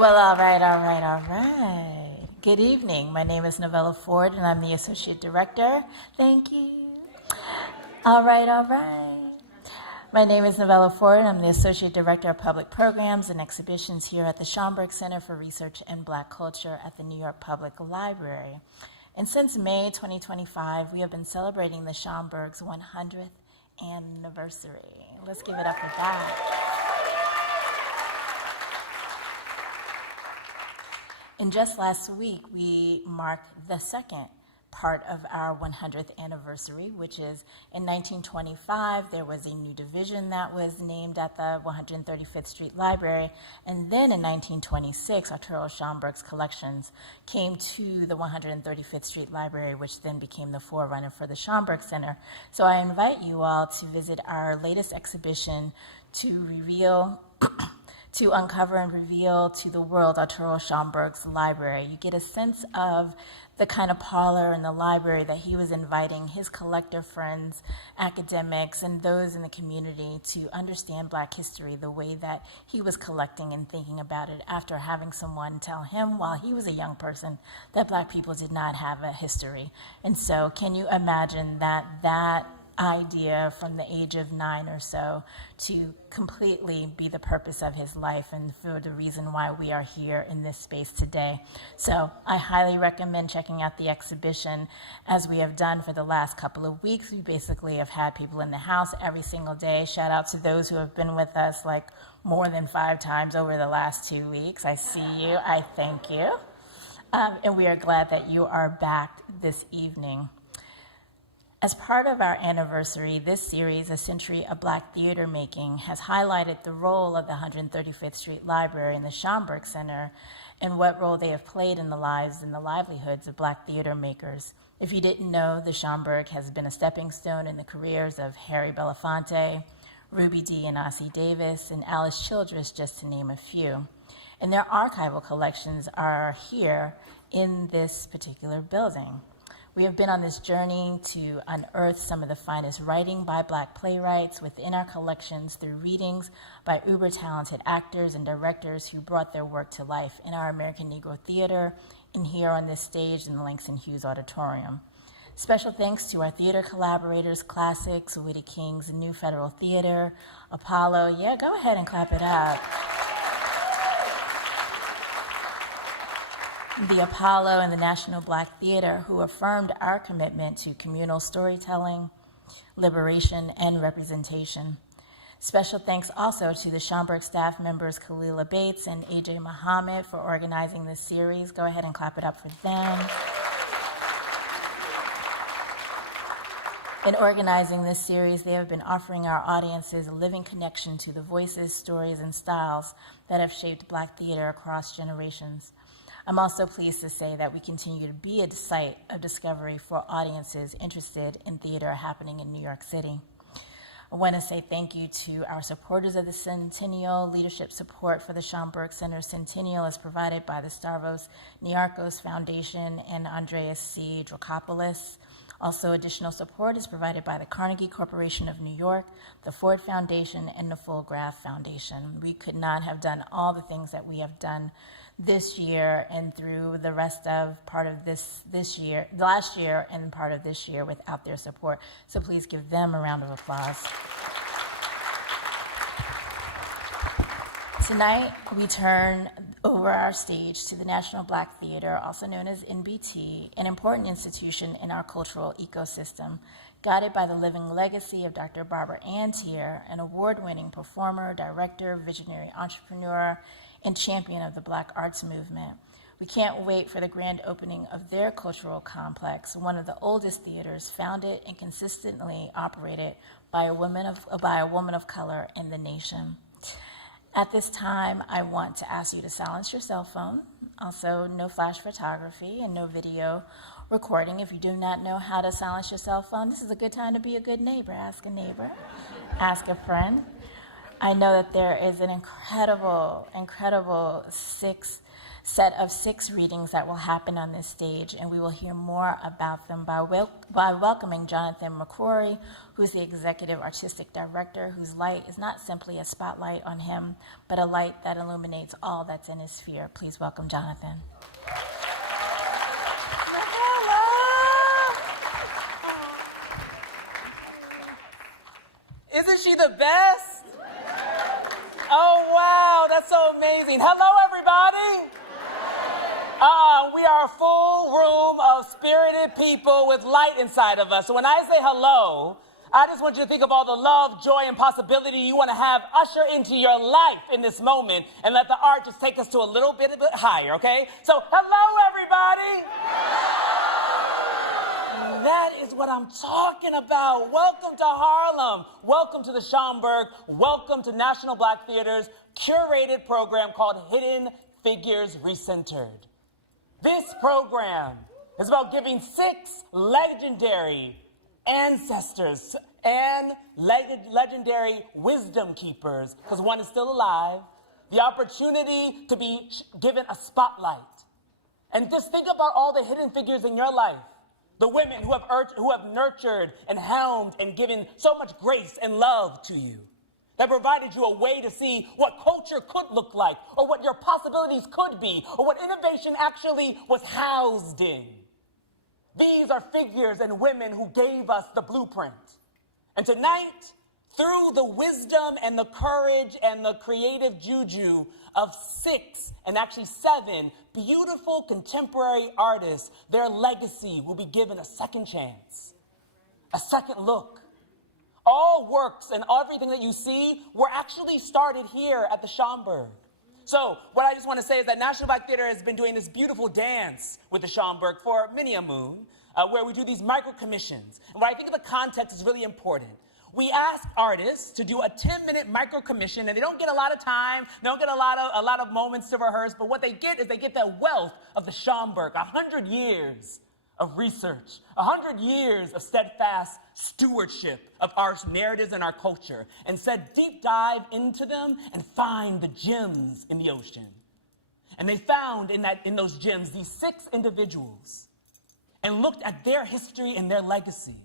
Well, all right. Good evening. My name is Novella Ford, and I'm the Associate Director. Thank you. All right. My name is Novella Ford, and I'm the Associate Director of Public Programs and Exhibitions here at the Schomburg Center for Research and Black Culture at the New York Public Library. And since May 2025, we have been celebrating the Schomburg's 100th anniversary. Let's give it up for that. And just last week, we marked the second part of our 100th anniversary, which is in 1925, there was a new division that was named at the 135th Street Library. And then in 1926, Arturo Schomburg's collections came to the 135th Street Library, which then became the forerunner for the Schomburg Center. So I invite you all to visit our latest exhibition to reveal to uncover and reveal to the world Arturo Schomburg's library. You get a sense of the kind of parlor in the library that he was inviting his collector friends, academics, and those in the community to understand Black history the way that he was collecting and thinking about it after having someone tell him while he was a young person that Black people did not have a history. And so can you imagine that idea from the age of 9 or so to completely be the purpose of his life and for the reason why we are here in this space today. So I highly recommend checking out the exhibition as we have done for the last couple of weeks. We basically have had people in the house every single day. Shout out to those who have been with us like more than 5 times over the last 2 weeks. I see you, I thank you. And we are glad that you are back this evening. As part of our anniversary, this series, A Century of Black Theater Making, has highlighted the role of the 135th Street Library and the Schomburg Center and what role they have played in the lives and the livelihoods of Black theater makers. If you didn't know, the Schomburg has been a stepping stone in the careers of Harry Belafonte, Ruby Dee and Ossie Davis, and Alice Childress, just to name a few. And their archival collections are here in this particular building. We have been on this journey to unearth some of the finest writing by Black playwrights within our collections through readings by uber-talented actors and directors who brought their work to life in our American Negro Theater and here on this stage in the Langston Hughes Auditorium. Special thanks to our theater collaborators, Classics, Witty King's New Federal Theater, Apollo. Yeah, go ahead and clap it up. The Apollo and the National Black Theater, who affirmed our commitment to communal storytelling, liberation, and representation. Special thanks also to the Schomburg staff members Khalila Bates and AJ Muhammad for organizing this series. Go ahead and clap it up for them. In organizing this series, they have been offering our audiences a living connection to the voices, stories, and styles that have shaped Black theater across generations. I'm also pleased to say that we continue to be a site of discovery for audiences interested in theater happening in New York City. I want to say thank you to our supporters of the Centennial. Leadership support for the Schomburg Center Centennial is provided by the Stavros Niarchos Foundation and Andreas C. Dracopoulos. Also, additional support is provided by the Carnegie Corporation of New York, the Ford Foundation, and the Fulgraf Foundation. We could not have done all the things that we have done this year and through the rest of part of this year, last year and part of this year without their support. So please give them a round of applause. Tonight, we turn over our stage to the National Black Theater, also known as NBT, an important institution in our cultural ecosystem, guided by the living legacy of Dr. Barbara Ann Tier, an award-winning performer, director, visionary entrepreneur, and champion of the Black arts movement. We can't wait for the grand opening of their cultural complex, one of the oldest theaters founded and consistently operated by a woman of color in the nation. At this time, I want to ask you to silence your cell phone. Also, no flash photography and no video recording. If you do not know how to silence your cell phone, this is a good time to be a good neighbor. Ask a neighbor, ask a friend. I know that there is an incredible set of six readings that will happen on this stage, and we will hear more about them by welcoming Jonathan McCrory, who's the Executive Artistic Director, whose light is not simply a spotlight on him, but a light that illuminates all that's in his sphere. Please welcome Jonathan. Isn't she the best? Oh, wow, that's so amazing. Hello, everybody. We are a full room of spirited people with light inside of us. So when I say hello, I just want you to think of all the love, joy, and possibility you want to have usher into your life in this moment, and let the art just take us to a little bit higher, okay? So hello, everybody. That is what I'm talking about. Welcome to Harlem. Welcome to the Schomburg. Welcome to National Black Theater's curated program called Hidden Figures Recentered. This program is about giving six legendary ancestors and legendary wisdom keepers, because one is still alive, the opportunity to be given a spotlight. And just think about all the hidden figures in your life. The women who have nurtured and helmed and given so much grace and love to you, that provided you a way to see what culture could look like, or what your possibilities could be, or what innovation actually was housed in. These are figures and women who gave us the blueprint. And tonight, through the wisdom and the courage and the creative juju of six, and actually seven, beautiful contemporary artists, their legacy will be given a second chance, a second look. All works and everything that you see were actually started here at the Schomburg. So what I just want to say is that National Black Theater has been doing this beautiful dance with the Schomburg for many a moon, where we do these micro commissions. And what I think of the context is really important. We ask artists to do a 10-minute micro commission, and they don't get a lot of time, they don't get a lot of moments to rehearse, but what they get is they get the wealth of the Schomburg, 100 years of research, 100 years of steadfast stewardship of our narratives and our culture, and said deep dive into them and find the gems in the ocean. And they found in those gems these six individuals and looked at their history and their legacy.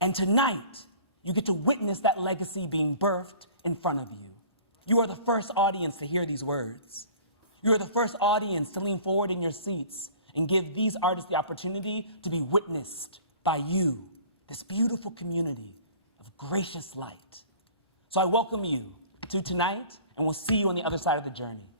And tonight, you get to witness that legacy being birthed in front of you. You are the first audience to hear these words. You are the first audience to lean forward in your seats and give these artists the opportunity to be witnessed by you, this beautiful community of gracious light. So I welcome you to tonight, and we'll see you on the other side of the journey.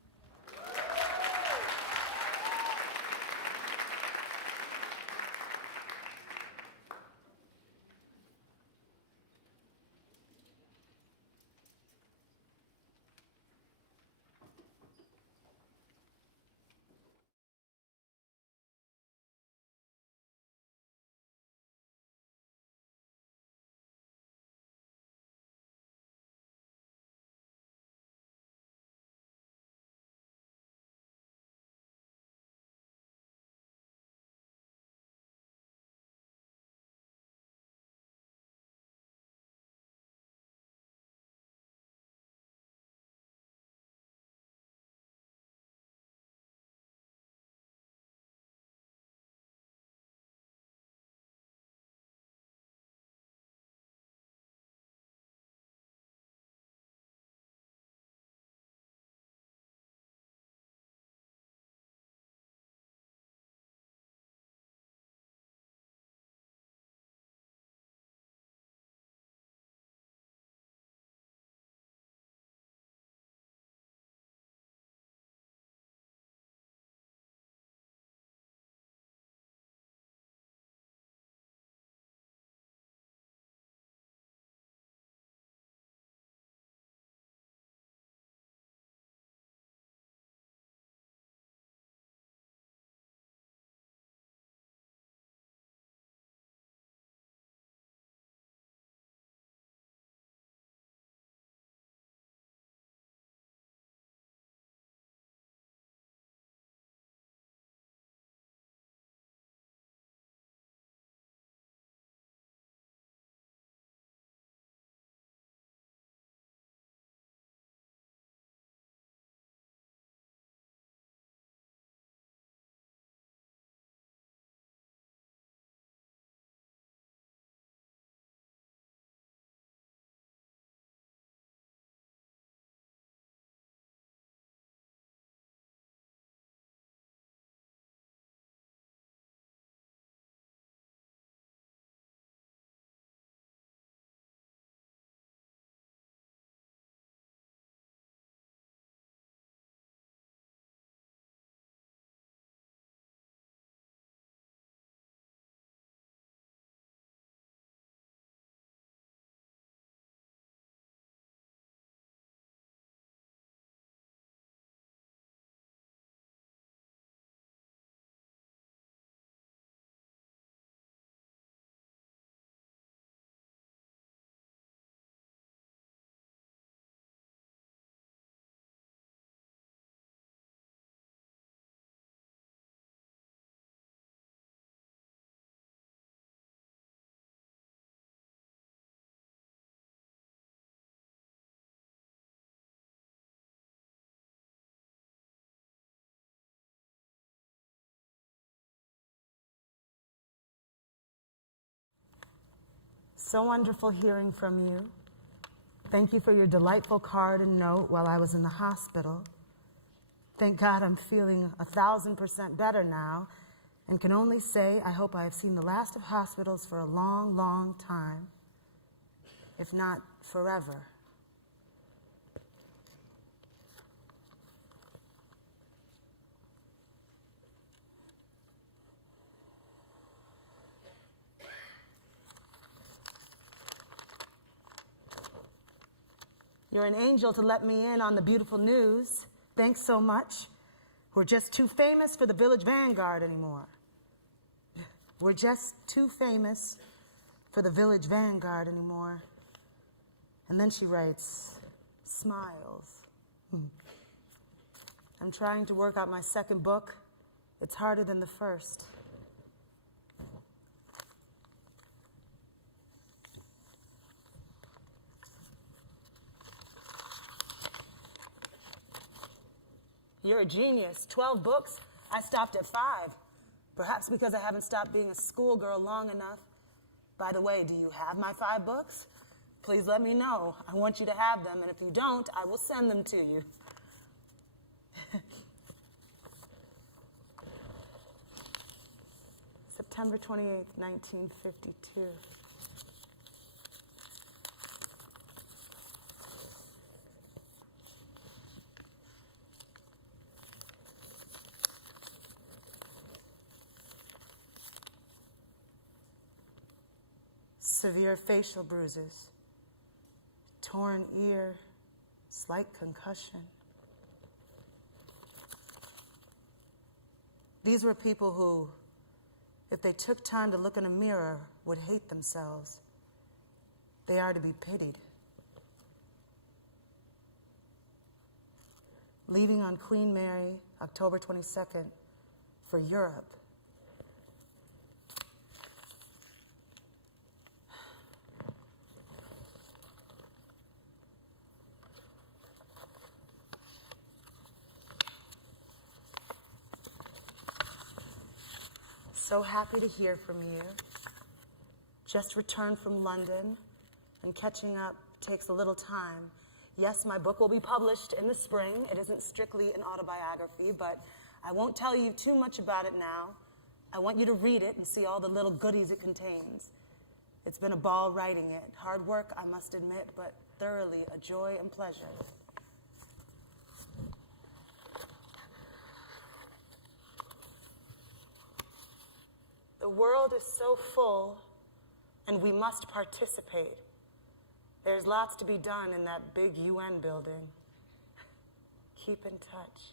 So wonderful hearing from you. Thank you for your delightful card and note while I was in the hospital. Thank God I'm feeling 1,000% better now, and can only say I hope I have seen the last of hospitals for a long, long time, if not forever. You're an angel to let me in on the beautiful news. Thanks so much. We're just too famous for the Village Vanguard anymore. We're just too famous for the Village Vanguard anymore. And then she writes, smiles. I'm trying to work out my second book. It's harder than the first. You're a genius. 12 books? I stopped at 5. Perhaps because I haven't stopped being a schoolgirl long enough. By the way, do you have my 5 books? Please let me know. I want you to have them, and if you don't, I will send them to you. September 28th, 1952. Severe facial bruises, torn ear, slight concussion. These were people who, if they took time to look in a mirror, would hate themselves. They are to be pitied. Leaving on Queen Mary, October 22nd, for Europe. So happy to hear from you. Just returned from London, and catching up takes a little time. Yes, my book will be published in the spring. It isn't strictly an autobiography, but I won't tell you too much about it now. I want you to read it and see all the little goodies it contains. It's been a ball writing it. Hard work, I must admit, but thoroughly a joy and pleasure. The world is so full, and we must participate. There's lots to be done in that big UN building. Keep in touch.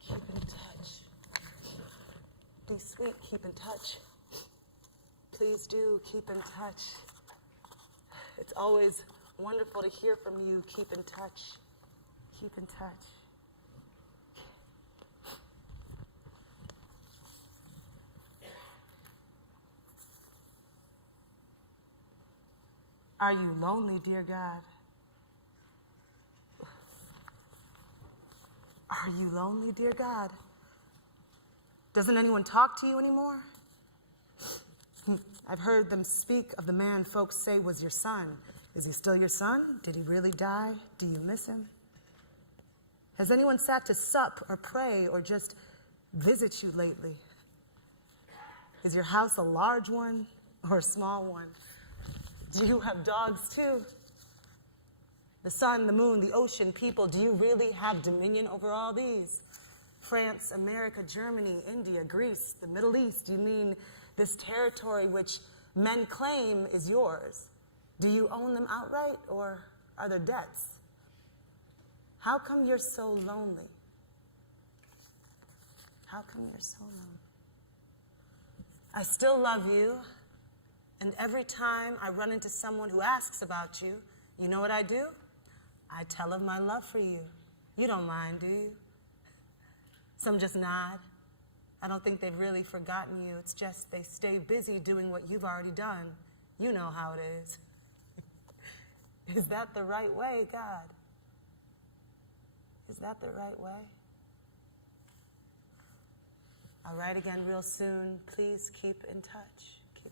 Keep in touch. Be sweet, keep in touch. Please do keep in touch. It's always wonderful to hear from you. Keep in touch. Keep in touch. Are you lonely, dear God? Are you lonely, dear God? Doesn't anyone talk to you anymore? I've heard them speak of the man folks say was your son. Is he still your son? Did he really die? Do you miss him? Has anyone sat to sup or pray or just visit you lately? Is your house a large one or a small one? Do you have dogs too? The sun, the moon, the ocean, people, do you really have dominion over all these? France, America, Germany, India, Greece, the Middle East, do you mean this territory which men claim is yours? Do you own them outright, or are there debts? How come you're so lonely? How come you're so lonely? I still love you. And every time I run into someone who asks about you, you know what I do? I tell them my love for you. You don't mind, do you? Some just nod. I don't think they've really forgotten you. It's just they stay busy doing what you've already done. You know how it is. Is that the right way, God? Is that the right way? I'll write again real soon. Please keep in touch. Keep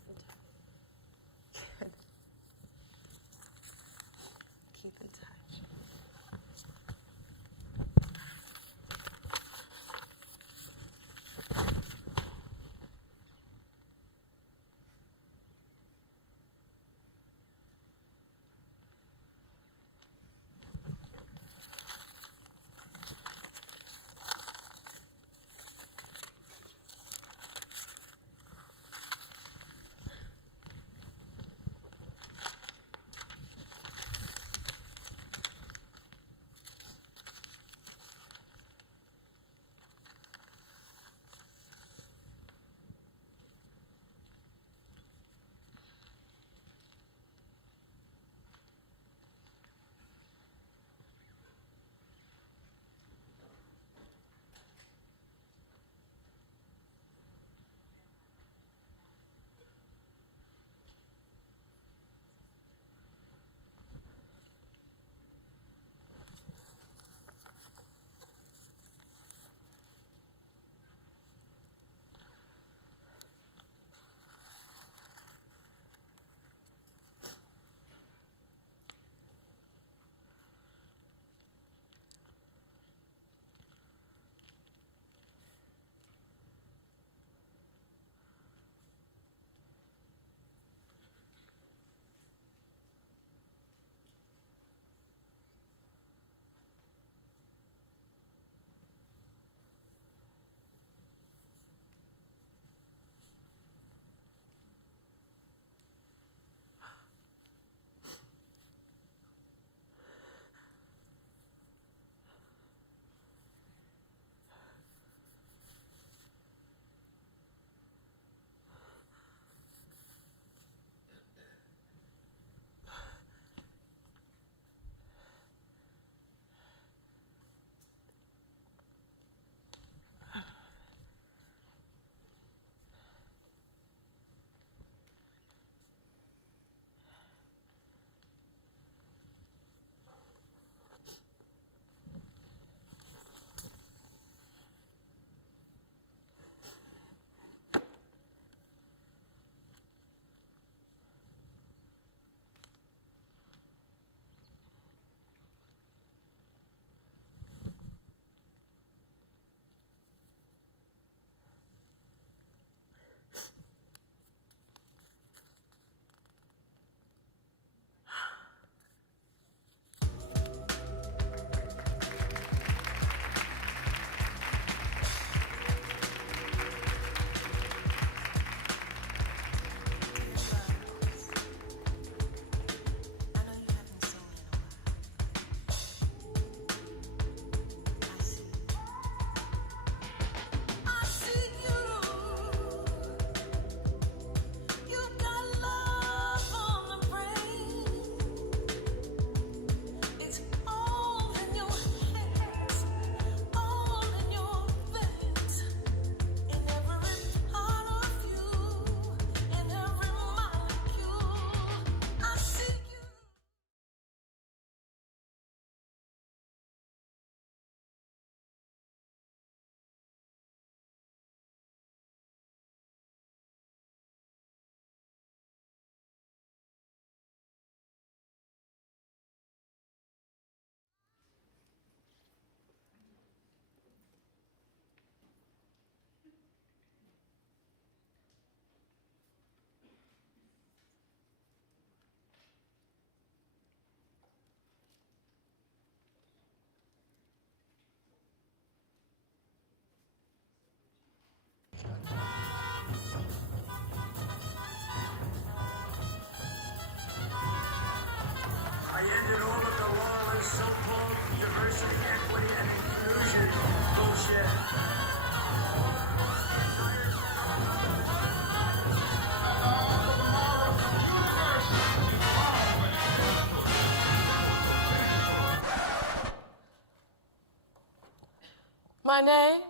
My name?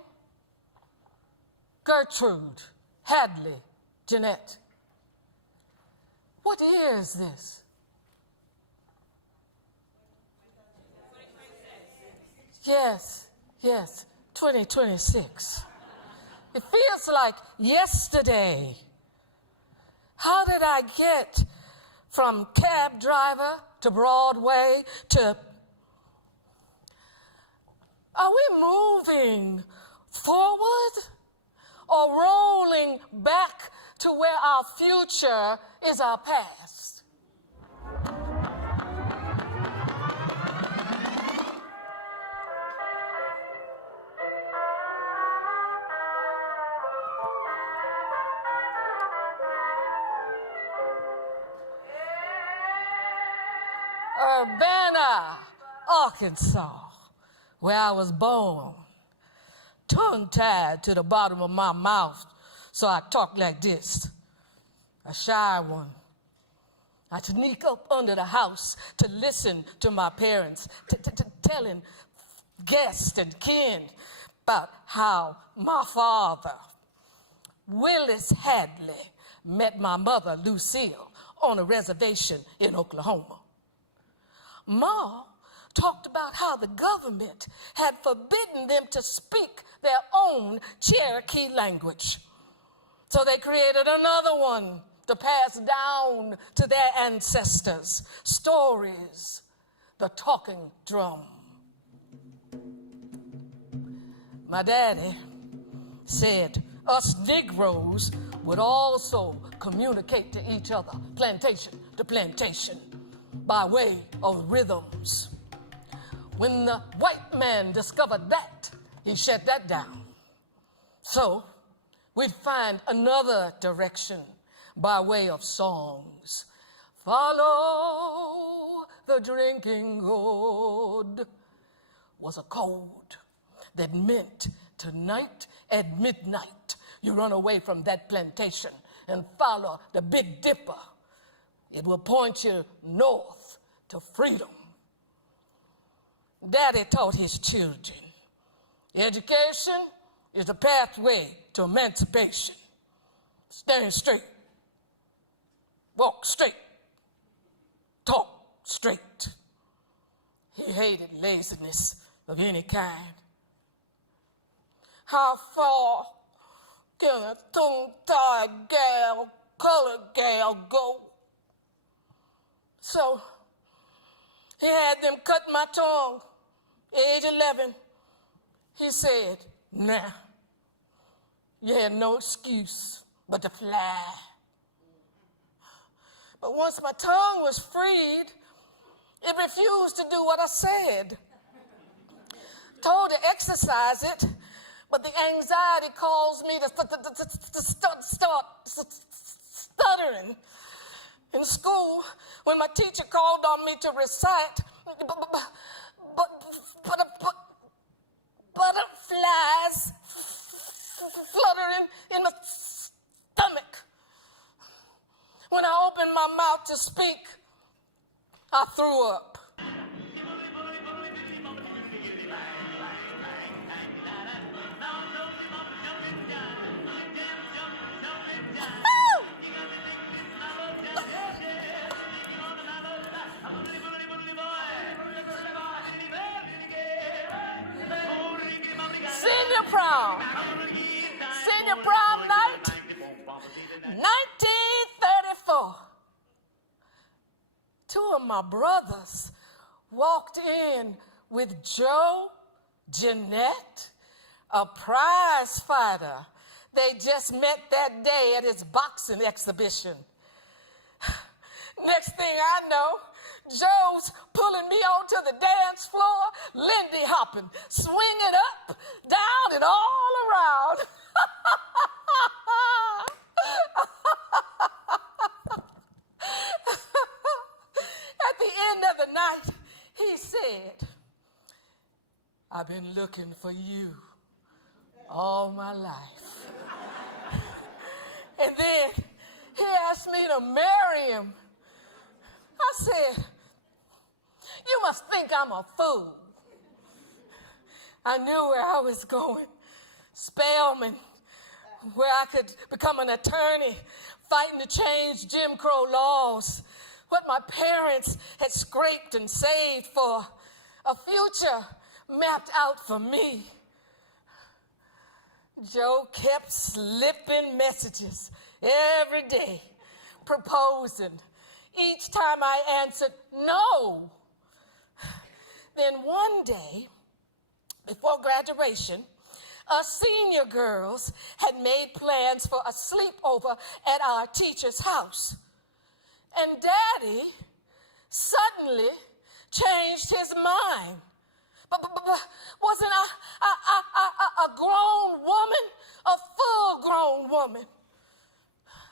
Gertrude, Hadley, Jeannette. What year is this? Yes, 2026. It feels like yesterday. How did I get from cab driver to Broadway to... Are we moving forward or rolling back to where our future is our past? Urbana, Arkansas, where I was born, tongue-tied to the bottom of my mouth, so I talk like this, a shy one. I sneak up under the house to listen to my parents, telling guests and kin about how my father, Willis Hadley, met my mother, Lucille, on a reservation in Oklahoma. Ma talked about how the government had forbidden them to speak their own Cherokee language. So they created another one to pass down to their ancestors. Stories, the talking drum. My daddy said us Negroes would also communicate to each other, plantation to plantation, by way of rhythms. When the white man discovered that, he shut that down. So we'd find another direction by way of songs. Follow the drinking gourd was a code that meant tonight at midnight you run away from that plantation and follow the Big Dipper. It will point you north to freedom. Daddy taught his children, education is the pathway to emancipation. Stand straight, walk straight, talk straight. He hated laziness of any kind. How far can a tongue-tied gal, colored gal go? So he had them cut my tongue, age 11. He said, nah, you had no excuse but to fly. But once my tongue was freed, it refused to do what I said. Told to exercise it, but the anxiety caused me to start stuttering. In school, when my teacher called on me to recite, butterflies fluttering in my stomach. When I opened my mouth to speak, I threw up. Senior prom night, 1934. Two of my brothers walked in with Joe, Jeannette, a prize fighter. They just met that day at his boxing exhibition. Next thing I know, Joe's pulling me onto the dance floor, Lindy hopping, swinging up, down, and all around. At the end of the night, he said, I've been looking for you all my life. And then he asked me to marry him. I said, you must think I'm a fool. I knew where I was going. Spelman, where I could become an attorney, fighting to change Jim Crow laws. What my parents had scraped and saved for, a future mapped out for me. Joe kept slipping messages every day, proposing. Each time I answered no. Then one day, before graduation, us senior girls had made plans for a sleepover at our teacher's house. And Daddy suddenly changed his mind. But wasn't I a grown woman, a full-grown woman?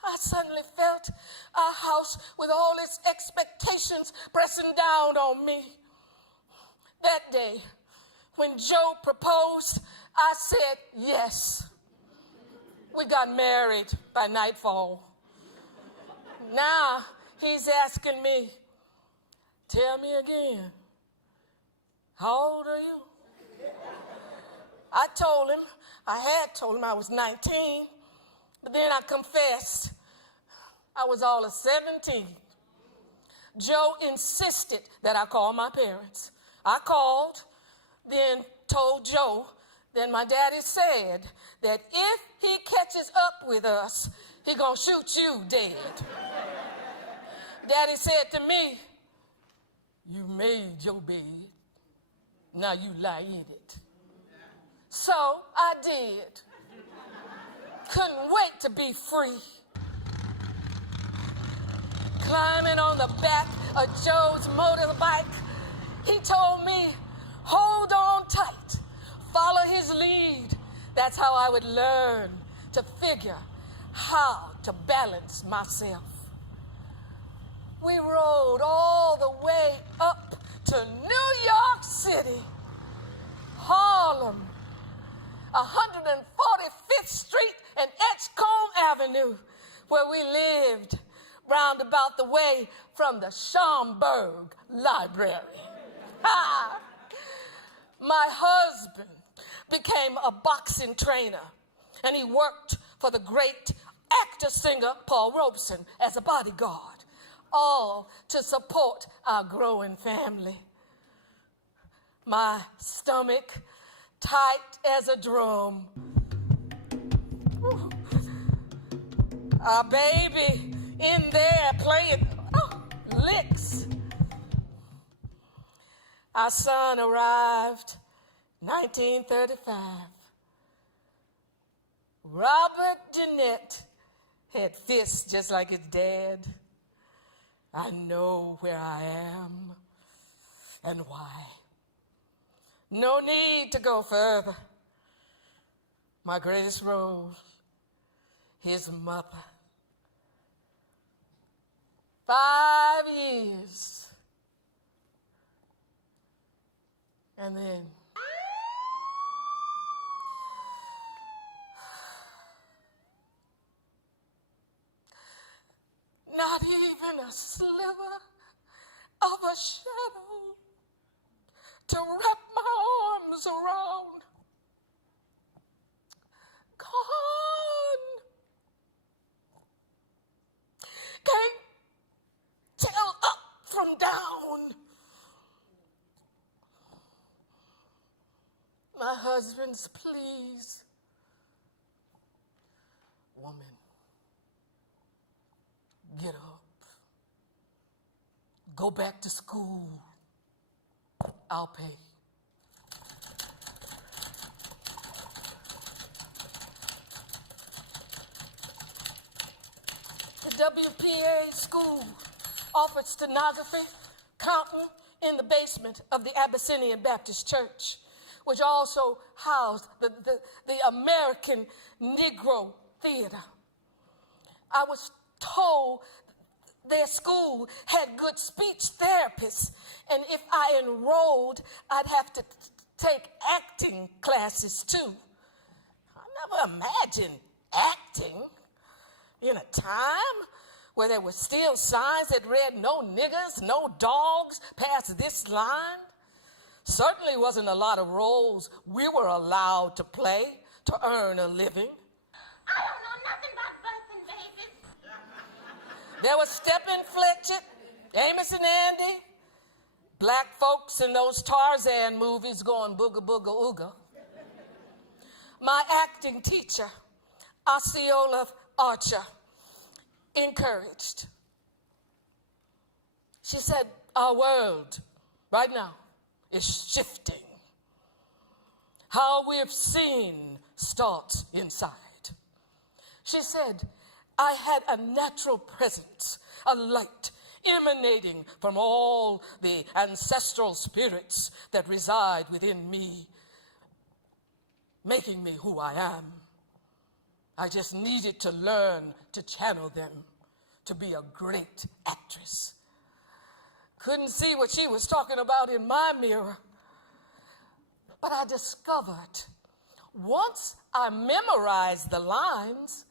I suddenly felt our house with all its expectations pressing down on me. That day, when Joe proposed, I said yes. We got married by nightfall. Now he's asking me, tell me again, how old are you? I had told him I was 19, but then I confessed I was all of 17. Joe insisted that I call my parents. I called, then told Joe, then my daddy said that if he catches up with us, he gonna shoot you dead. Daddy said to me, you made your bed, now you lie in it. So I did. Couldn't wait to be free. Climbing on the back of Joe's motorbike, he told me, hold on tight, follow his lead. That's how I would learn to figure how to balance myself. We rode all the way up to New York City, Harlem, 145th Street and Edgecombe Avenue, where we lived round about the way from the Schomburg Library. My husband became a boxing trainer, and he worked for the great actor-singer Paul Robeson as a bodyguard, all to support our growing family. My stomach tight as a drum. Our baby in there playing licks. Our son arrived 1935. Robert Jeannette had fists just like his dad. I know where I am and why. No need to go further. My greatest role, his mother. 5 years. And then not even a sliver of a shadow to wrap my arms around. Gone. Can't tell up from down. My husband's pleas. Woman, get up. Go back to school. I'll pay. The WPA school offered stenography, counting in the basement of the Abyssinian Baptist Church, which also housed the American Negro Theater. I was told their school had good speech therapists, and if I enrolled, I'd have to take acting classes too. I never imagined acting in a time where there were still signs that read, no niggers, no dogs past this line. Certainly wasn't a lot of roles we were allowed to play to earn a living. I don't know nothing about birthing babies. There was Steppin' Fletcher, Amos and Andy, black folks in those Tarzan movies going booga booga ooga. My acting teacher, Osceola Archer, encouraged. She said, our world right now is shifting. How we've seen starts inside. She said, I had a natural presence, a light emanating from all the ancestral spirits that reside within me, making me who I am. I just needed to learn to channel them to be a great actress. Couldn't see what she was talking about in my mirror, but I discovered once I memorized the lines,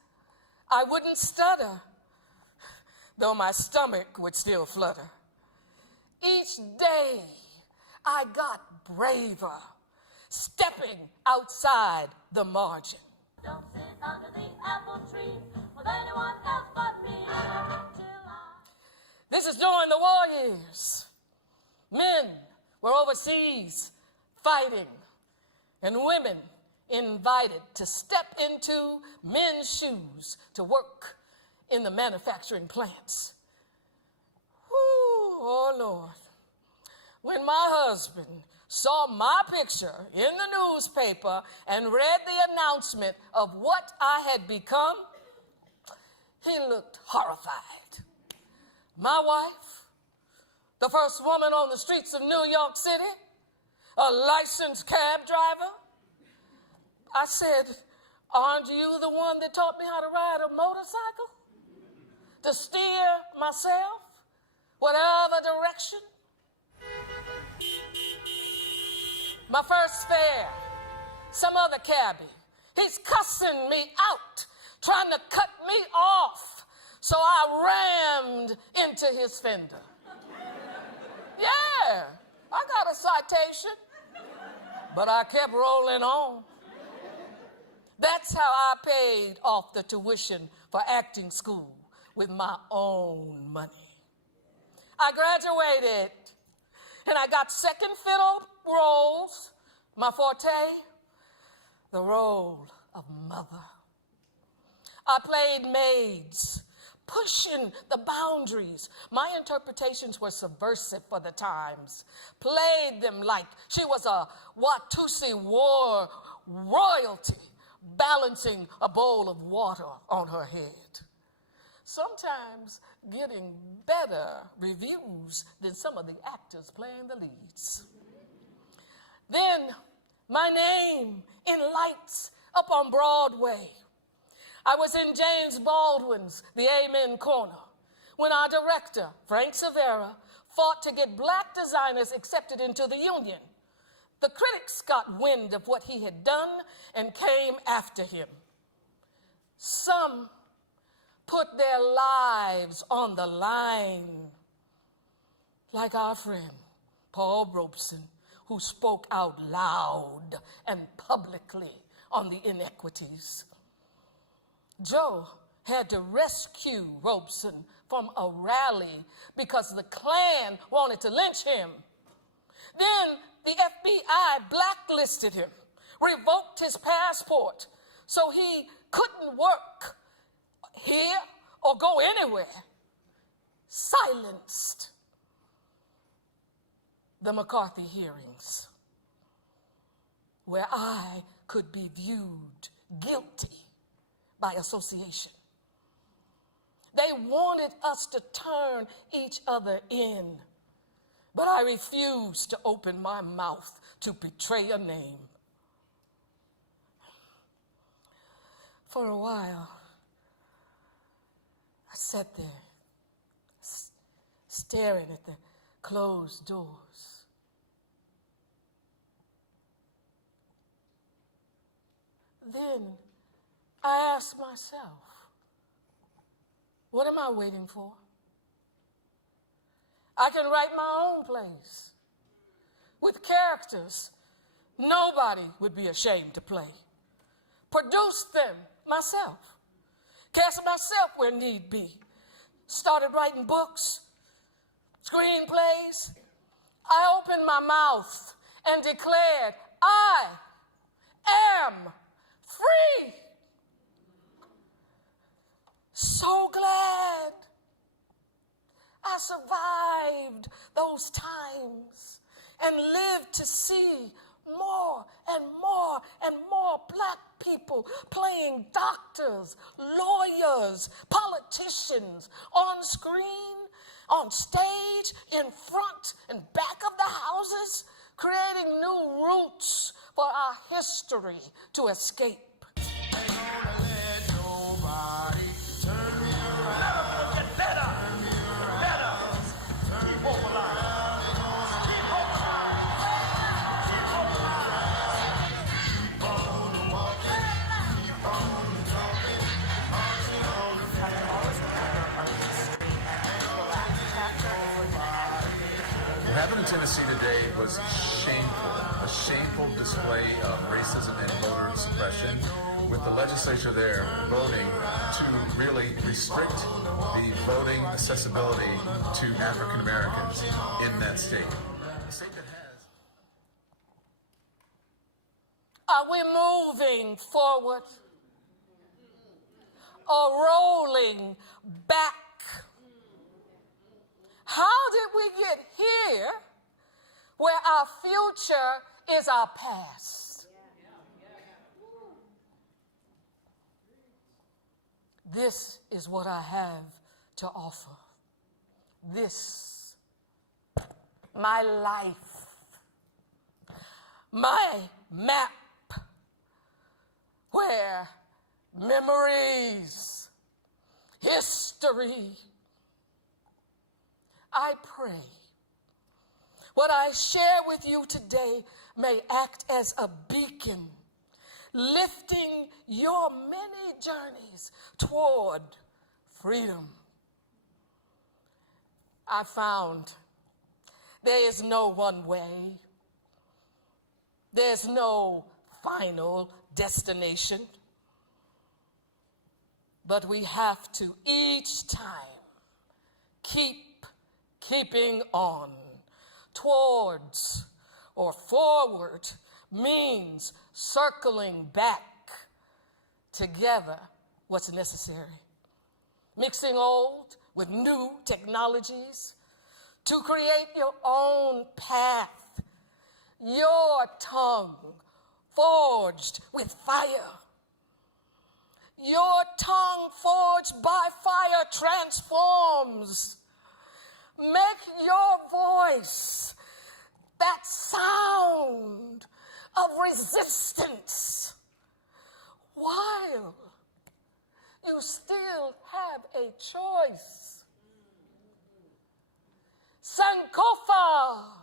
I wouldn't stutter, though my stomach would still flutter. Each day, I got braver, stepping outside the margin. Don't sit under the apple tree with anyone else but me. This is during the war years. Men were overseas fighting, and women invited to step into men's shoes to work in the manufacturing plants. Whew, oh Lord. When my husband saw my picture in the newspaper and read the announcement of what I had become, he looked horrified. My wife, the first woman on the streets of New York City, a licensed cab driver. I said, aren't you the one that taught me how to ride a motorcycle? To steer myself, whatever direction? My first fare, some other cabbie, he's cussing me out, trying to cut me off. So I rammed into his fender. Yeah, I got a citation, but I kept rolling on. That's how I paid off the tuition for acting school with my own money. I graduated, and I got second fiddle roles. My forte, the role of mother. I played maids, pushing the boundaries. My interpretations were subversive for the times. Played them like she was a Watusi war royalty, balancing a bowl of water on her head. Sometimes getting better reviews than some of the actors playing the leads. Then my name in lights up on Broadway. I was in James Baldwin's The Amen Corner when our director, Frank Severa, fought to get black designers accepted into the union. The critics got wind of what he had done and came after him. Some put their lives on the line, like our friend Paul Robeson, who spoke out loud and publicly on the inequities. Joe had to rescue Robeson from a rally because the Klan wanted to lynch him. Then the FBI blacklisted him, revoked his passport, so he couldn't work here or go anywhere. Silenced. The McCarthy hearings, where I could be viewed guilty by association. They wanted us to turn each other in, but I refused to open my mouth to betray a name. For a while, I sat there, staring at the closed doors. Then I asked myself, what am I waiting for? I can write my own plays. with characters nobody would be ashamed to play. Produced them myself. Cast myself where need be. Started writing books, screenplays. I opened my mouth and declared, I am free. So glad I survived those times and lived to see more and more and more black people playing doctors, lawyers, politicians on screen, on stage, in front and back of the houses, creating new routes for our history to escape. What happened in Tennessee today was a shameful display of racism and voter suppression, with the legislature there voting to really restrict the voting accessibility to African Americans in that state. A state that has... Are we moving forward or rolling back? How did we get here where our future is our past? This is what I have to offer. This, my life, my map, where memories, history, I pray what I share with you today may act as a beacon, lifting your many journeys toward freedom. I found there is no one way. There's no final destination. But we have to each time keeping on. Towards or forward means circling back together what's necessary. Mixing old with new technologies to create your own path. Your tongue forged with fire. Your tongue forged by fire transforms. Make your voice that sound of resistance while you still have a choice. Sankofa.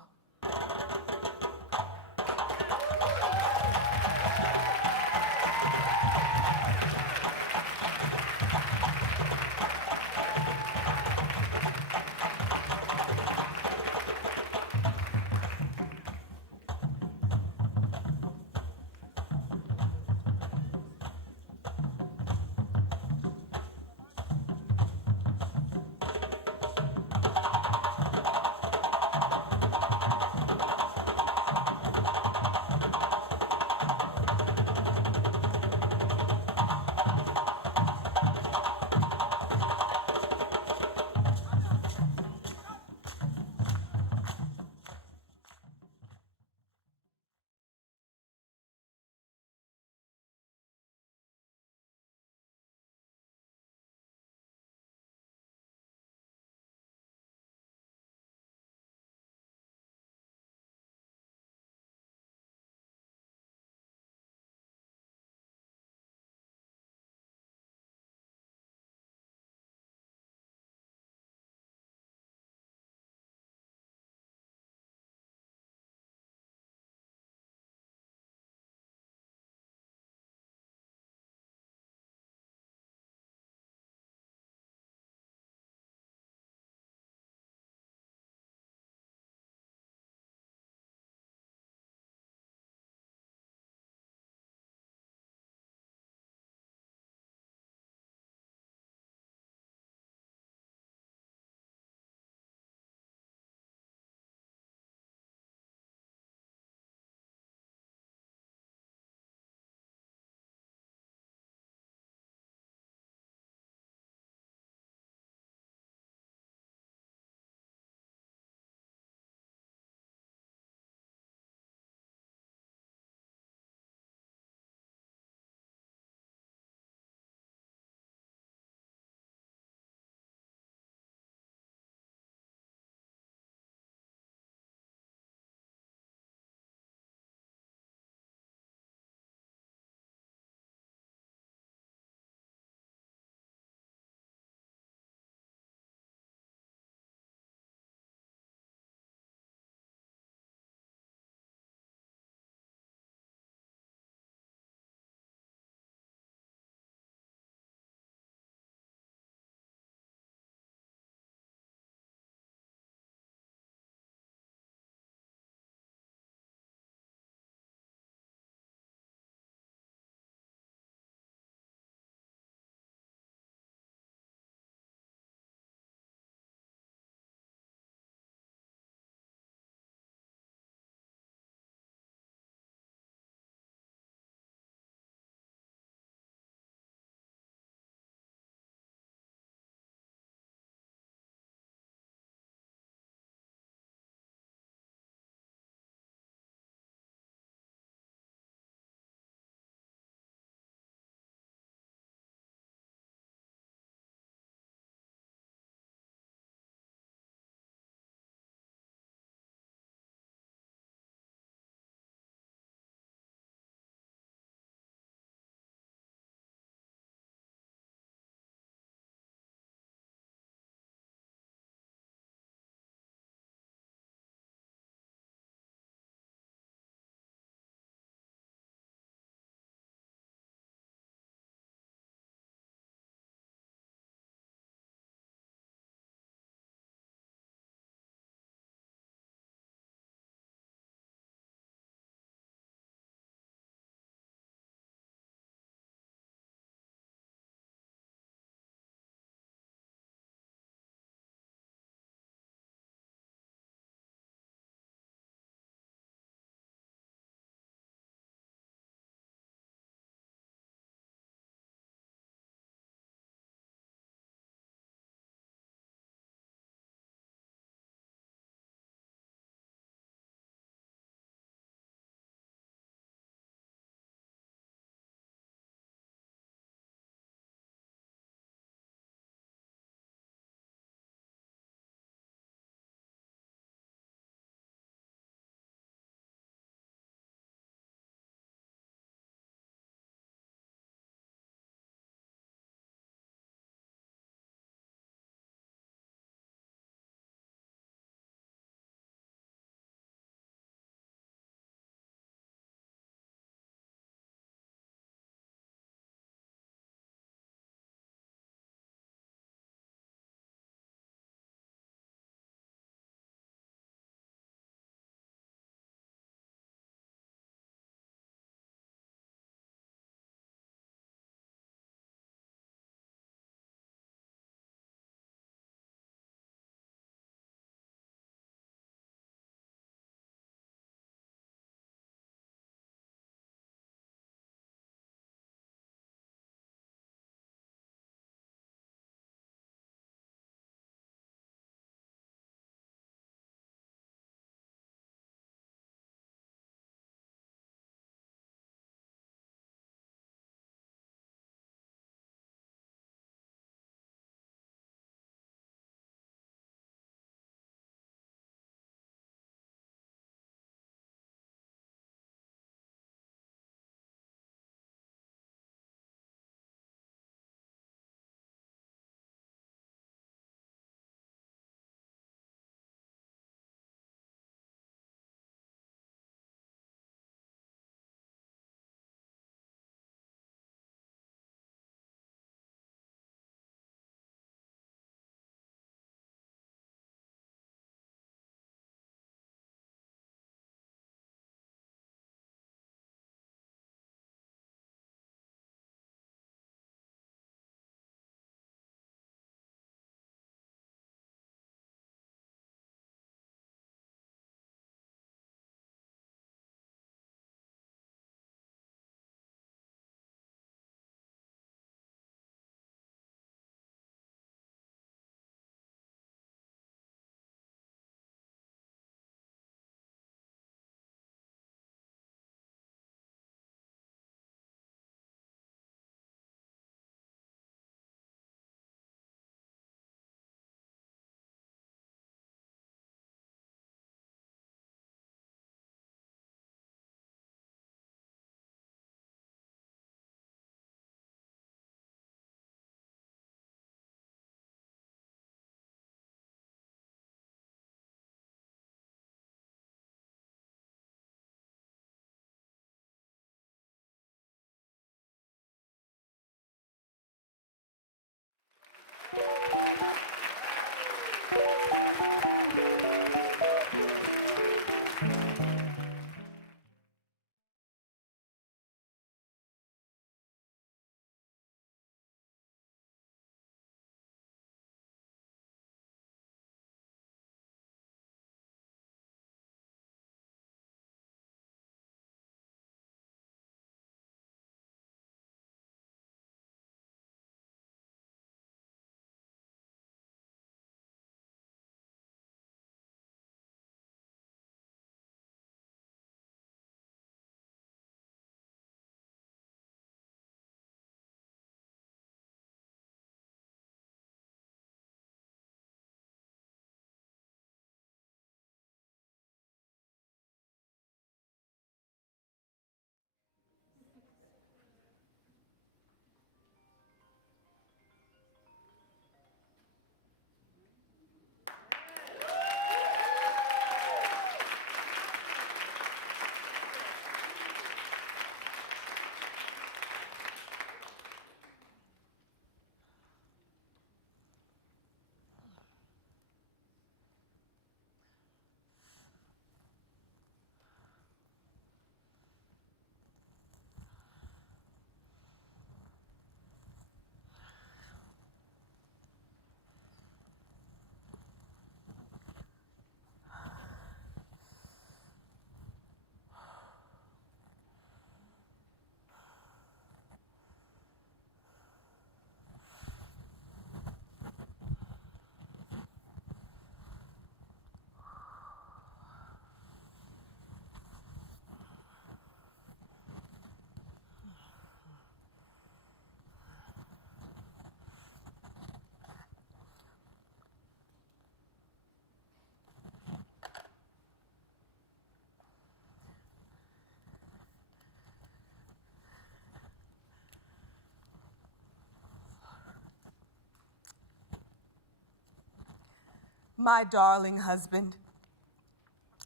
My darling husband,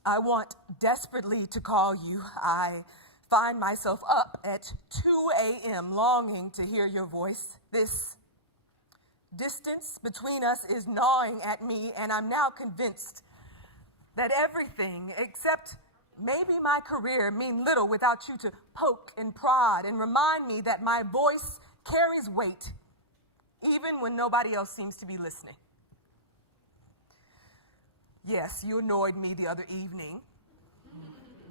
I want desperately to call you. I find myself up at 2 a.m. longing to hear your voice. This distance between us is gnawing at me, and I'm now convinced that everything except maybe my career mean little without you to poke and prod and remind me that my voice carries weight even when nobody else seems to be listening. Yes, you annoyed me the other evening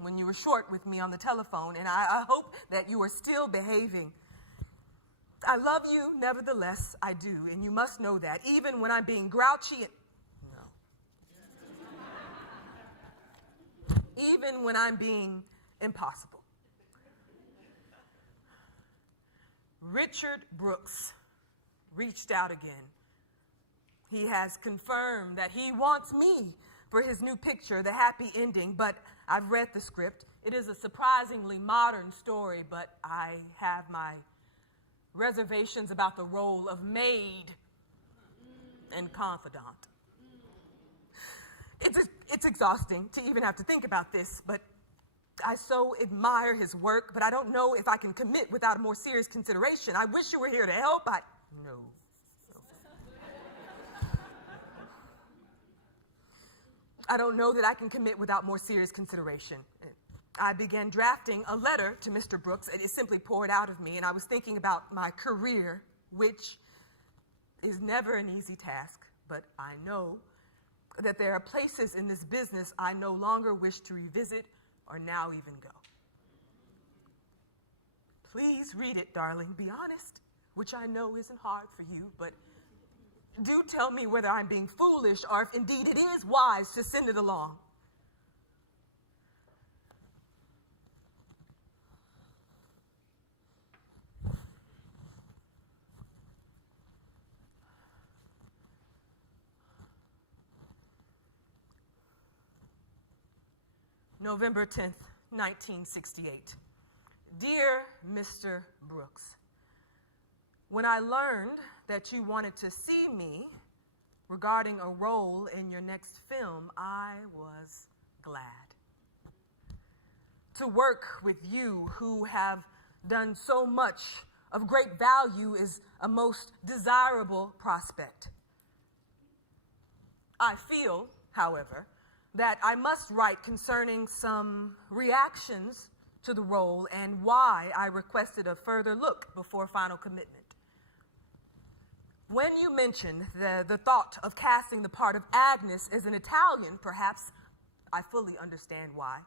when you were short with me on the telephone, and I hope that you are still behaving. I love you, nevertheless, I do, and you must know that, even when I'm being grouchy and... No. Even when I'm being impossible. Richard Brooks reached out again. He has confirmed that he wants me for his new picture, The Happy Ending, but I've read the script. It is a surprisingly modern story, but I have my reservations about the role of maid and confidant. It's exhausting to even have to think about this, but I so admire his work, but I don't know if I can commit without a more serious consideration. I wish you were here to help. No. I don't know that I can commit without more serious consideration. I began drafting a letter to Mr. Brooks, and it simply poured out of me, and I was thinking about my career, which is never an easy task, but I know that there are places in this business I no longer wish to revisit or now even go. Please read it, darling. Be honest, which I know isn't hard for you, but do tell me whether I'm being foolish or if indeed it is wise to send it along. November 10th, 1968. Dear Mr. Brooks, when I learned that you wanted to see me regarding a role in your next film, I was glad. To work with you, who have done so much of great value, is a most desirable prospect. I feel, however, that I must write concerning some reactions to the role and why I requested a further look before final commitment. When you mentioned the thought of casting the part of Agnes as an Italian, perhaps I fully understand why.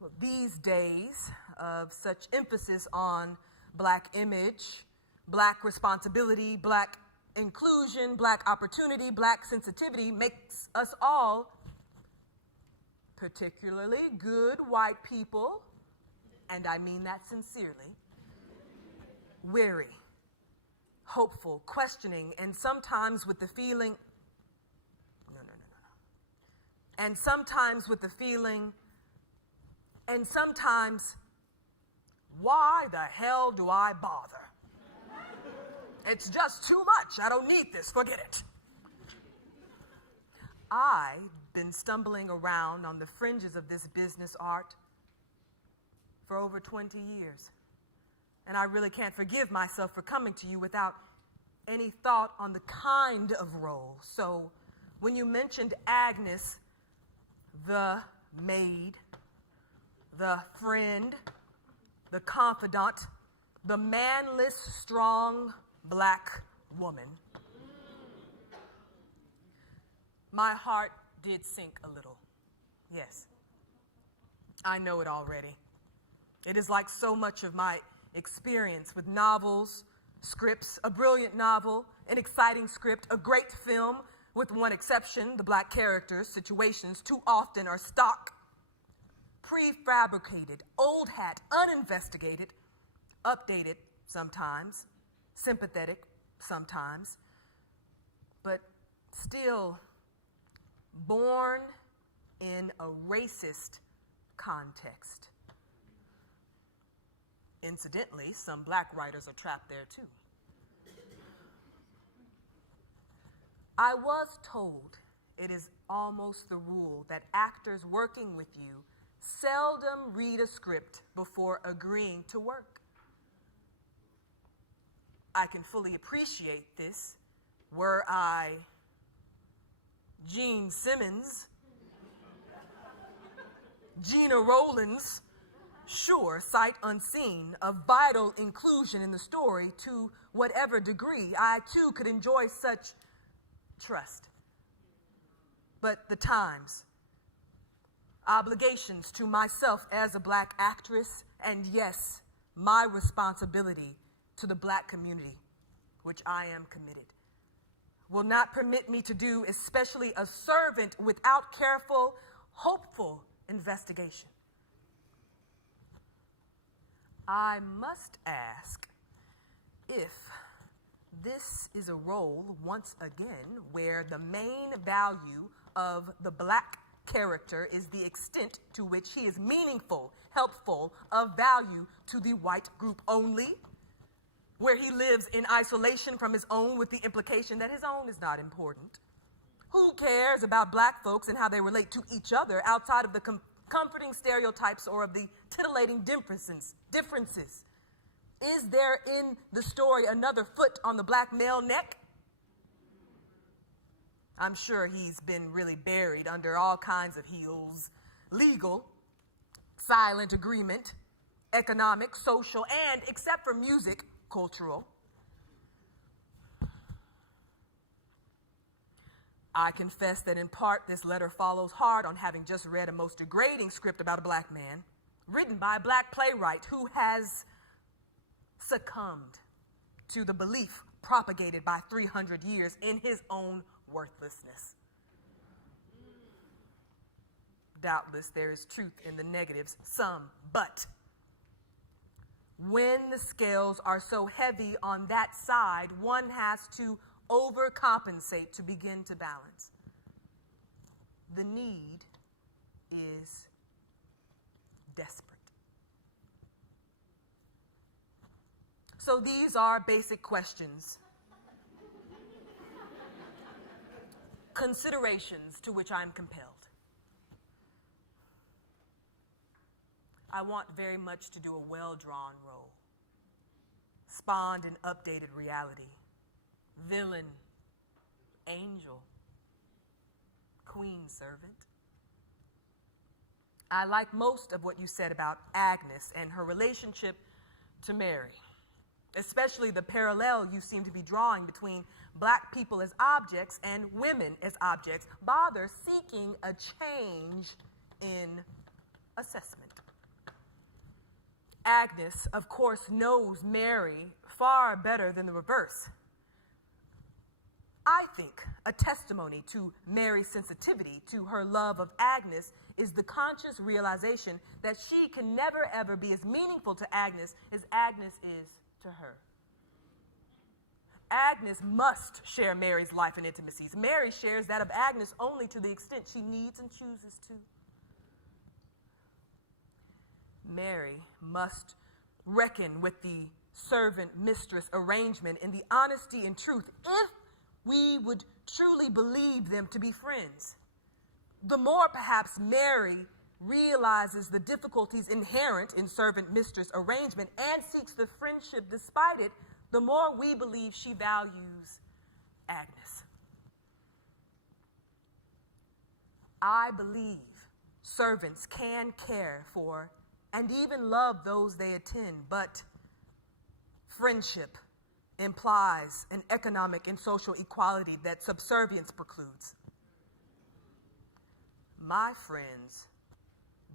Well, these days of such emphasis on Black image, Black responsibility, Black inclusion, Black opportunity, Black sensitivity makes us all, particularly good white people, and I mean that sincerely, weary, hopeful, questioning, and sometimes with the feeling, and sometimes with the feeling, and sometimes, why the hell do I bother? It's just too much. I don't need this. Forget it. I've been stumbling around on the fringes of this business art for over 20 years. And I really can't forgive myself for coming to you without any thought on the kind of role. So when you mentioned Agnes, the maid, the friend, the confidant, the manless, strong Black woman, my heart did sink a little. Yes, I know it already. It is like so much of my experience with novels, scripts, a brilliant novel, an exciting script, a great film, with one exception: the Black characters, situations too often are stock, prefabricated, old hat, uninvestigated, updated sometimes, sympathetic sometimes, but still born in a racist context. Incidentally, some Black writers are trapped there too. I was told it is almost the rule that actors working with you seldom read a script before agreeing to work. I can fully appreciate this were I Gene Simmons, Gina Rowlands, sure, sight unseen, of vital inclusion in the story to whatever degree I too could enjoy such trust. But the times, obligations to myself as a Black actress, and yes, my responsibility to the Black community, which I am committed, will not permit me to do especially a servant without careful, hopeful investigation. I must ask if this is a role, once again, where the main value of the Black character is the extent to which he is meaningful, helpful, of value to the white group only, where he lives in isolation from his own with the implication that his own is not important. Who cares about Black folks and how they relate to each other outside of the comforting stereotypes or of the titillating differences? Is there in the story another foot on the Black male neck? I'm sure he's been really buried under all kinds of heels: legal, silent agreement, economic, social, and, except for music, cultural. I confess that in part this letter follows hard on having just read a most degrading script about a Black man, written by a Black playwright who has succumbed to the belief propagated by 300 years in his own worthlessness. Doubtless there is truth in the negatives, some, but when the scales are so heavy on that side, one has to overcompensate to begin to balance. The need is desperate. So these are basic questions, considerations to which I'm compelled. I want very much to do a well-drawn role, spawned an updated reality, villain, angel, queen servant. I like most of what you said about Agnes and her relationship to Mary, especially the parallel you seem to be drawing between Black people as objects and women as objects, bother seeking a change in assessment. Agnes, of course, knows Mary far better than the reverse. I think a testimony to Mary's sensitivity to her love of Agnes is the conscious realization that she can never ever be as meaningful to Agnes as Agnes is to her. Agnes must share Mary's life and intimacies. Mary shares that of Agnes only to the extent she needs and chooses to. Mary must reckon with the servant-mistress arrangement in the honesty and truth if we would truly believe them to be friends. The more perhaps Mary realizes the difficulties inherent in servant-mistress arrangement and seeks the friendship despite it, the more we believe she values Agnes. I believe servants can care for and even love those they attend, but friendship implies an economic and social equality that subservience precludes. My friends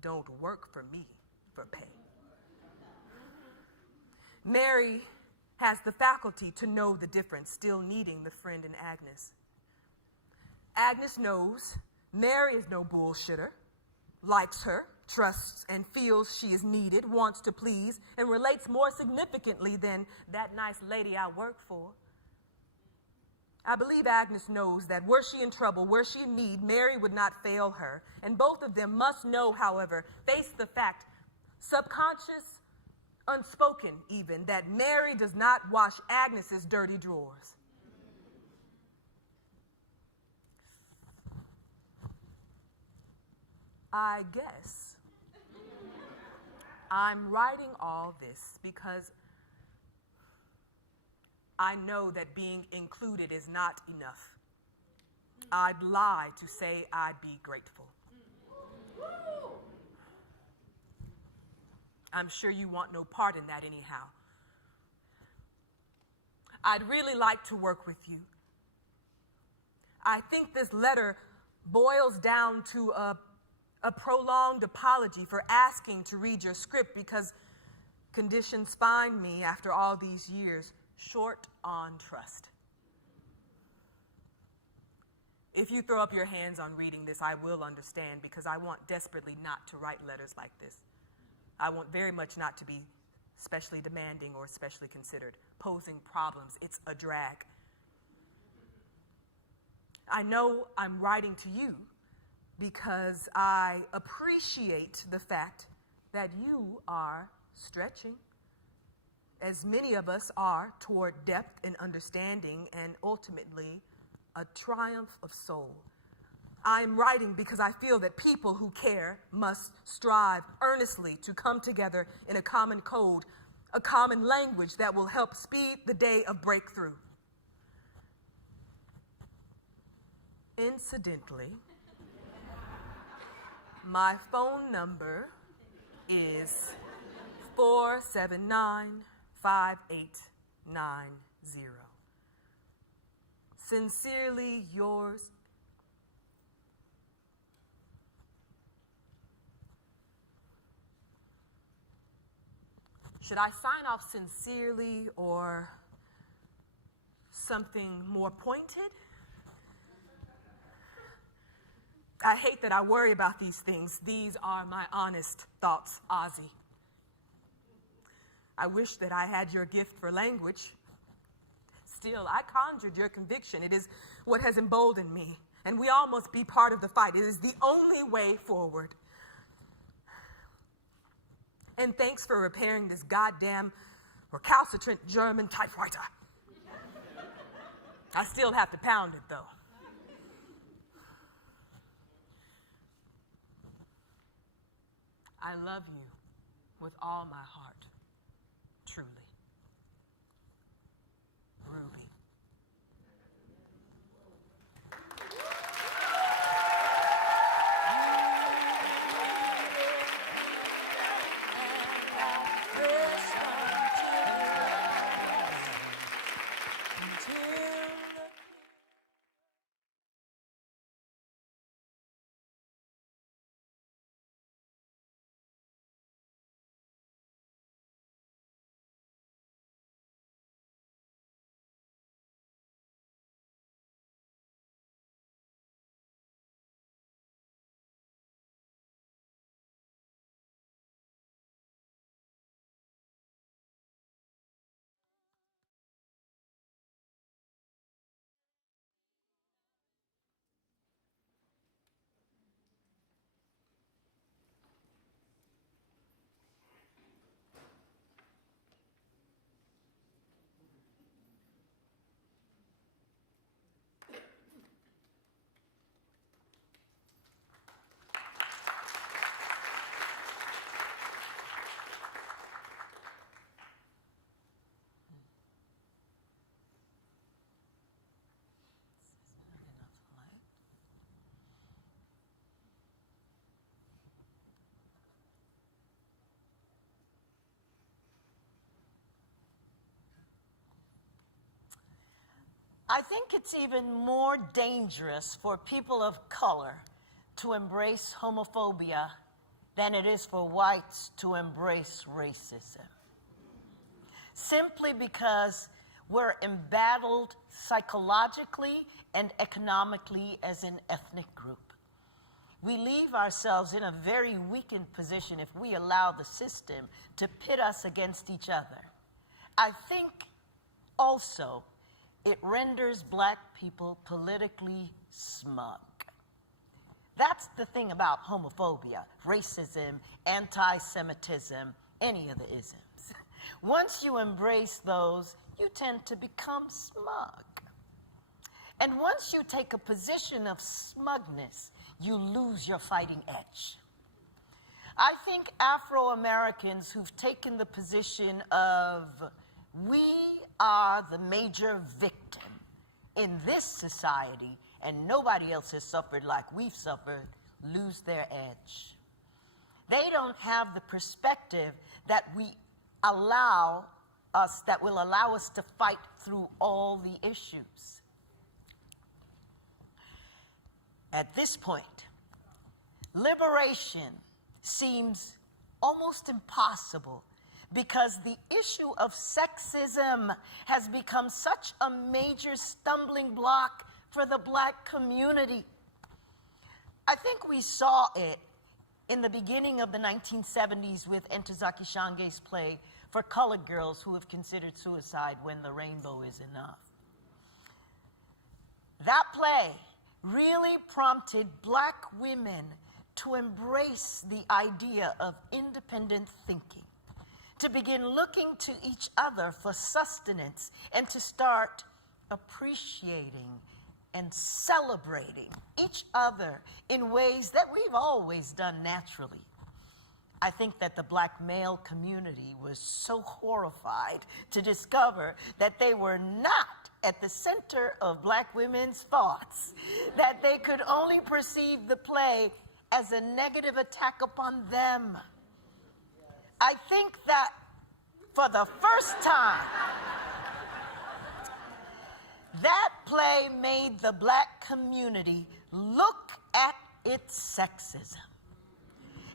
don't work for me for pay. Mary has the faculty to know the difference, still needing the friend in Agnes. Agnes knows Mary is no bullshitter, likes her, trusts and feels she is needed, wants to please, and relates more significantly than that nice lady I work for. I believe Agnes knows that were she in trouble, were she in need, Mary would not fail her. And both of them must know, however, face the fact, subconscious, unspoken even, that Mary does not wash Agnes's dirty drawers. I guess I'm writing all this because I know that being included is not enough. I'd lie to say I'd be grateful. I'm sure you want no part in that anyhow. I'd really like to work with you. I think this letter boils down to a prolonged apology for asking to read your script because conditions find me, after all these years, short on trust. If you throw up your hands on reading this, I will understand, because I want desperately not to write letters like this. I want very much not to be specially demanding or specially considered, posing problems. It's a drag. I know I'm writing to you because I appreciate the fact that you are stretching, as many of us are, toward depth and understanding and ultimately a triumph of soul. I'm writing because I feel that people who care must strive earnestly to come together in a common code, a common language that will help speed the day of breakthrough. Incidentally, my phone number is 479-5890. Sincerely yours. Should I sign off sincerely or something more pointed? I hate that I worry about these things. These are my honest thoughts, Ozzy. I wish that I had your gift for language. Still, I conjured your conviction. It is what has emboldened me, and we all must be part of the fight. It is the only way forward. And thanks for repairing this goddamn recalcitrant German typewriter. I still have to pound it, though. I love you with all my heart, truly. Ruby. I think it's even more dangerous for people of color to embrace homophobia than it is for whites to embrace racism. Simply because we're embattled psychologically and economically as an ethnic group. We leave ourselves in a very weakened position if we allow the system to pit us against each other. I think also it renders black people politically smug. That's the thing about homophobia, racism, anti-Semitism, any of the isms. Once you embrace those, you tend to become smug. And once you take a position of smugness, you lose your fighting edge. I think Afro-Americans who've taken the position of we are the major victim in this society and nobody else has suffered like we've suffered, lose their edge. They don't have the perspective that will allow us to fight through all the issues. At this point, liberation seems almost impossible because the issue of sexism has become such a major stumbling block for the Black community. I think we saw it in the beginning of the 1970s with Ntozake Shange's play for colored girls who have considered suicide when the rainbow is enough. That play really prompted Black women to embrace the idea of independent thinking, to begin looking to each other for sustenance, and to start appreciating and celebrating each other in ways that we've always done naturally. I think that the Black male community was so horrified to discover that they were not at the center of Black women's thoughts, that they could only perceive the play as a negative attack upon them. I think that for the first time, that play made the Black community look at its sexism.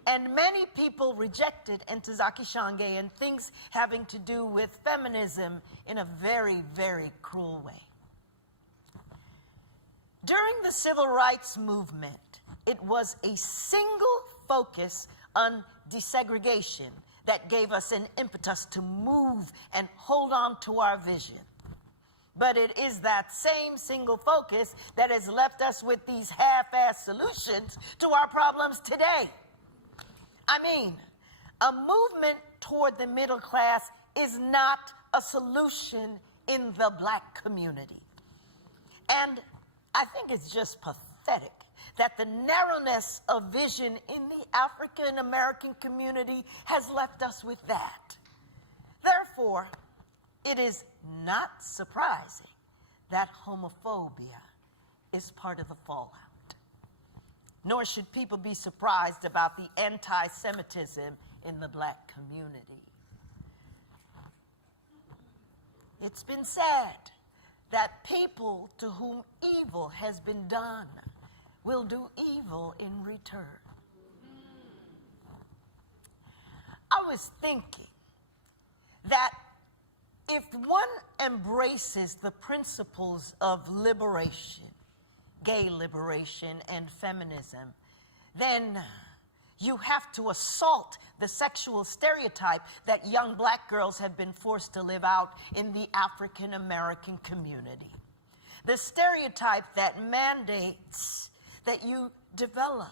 And many people rejected Ntozake Shange and things having to do with feminism in a very, very cruel way. During the Civil Rights Movement, it was a single focus on desegregation that gave us an impetus to move and hold on to our vision. But it is that same single focus that has left us with these half-assed solutions to our problems today. I mean, a movement toward the middle class is not a solution in the Black community. And I think it's just pathetic that the narrowness of vision in the African American community has left us with that. Therefore, it is not surprising that homophobia is part of the fallout. Nor should people be surprised about the anti-Semitism in the Black community. It's been said that people to whom evil has been done will do evil in return. I was thinking that if one embraces the principles of liberation, gay liberation, and feminism, then you have to assault the sexual stereotype that young Black girls have been forced to live out in the African American community. The stereotype that mandates that you develop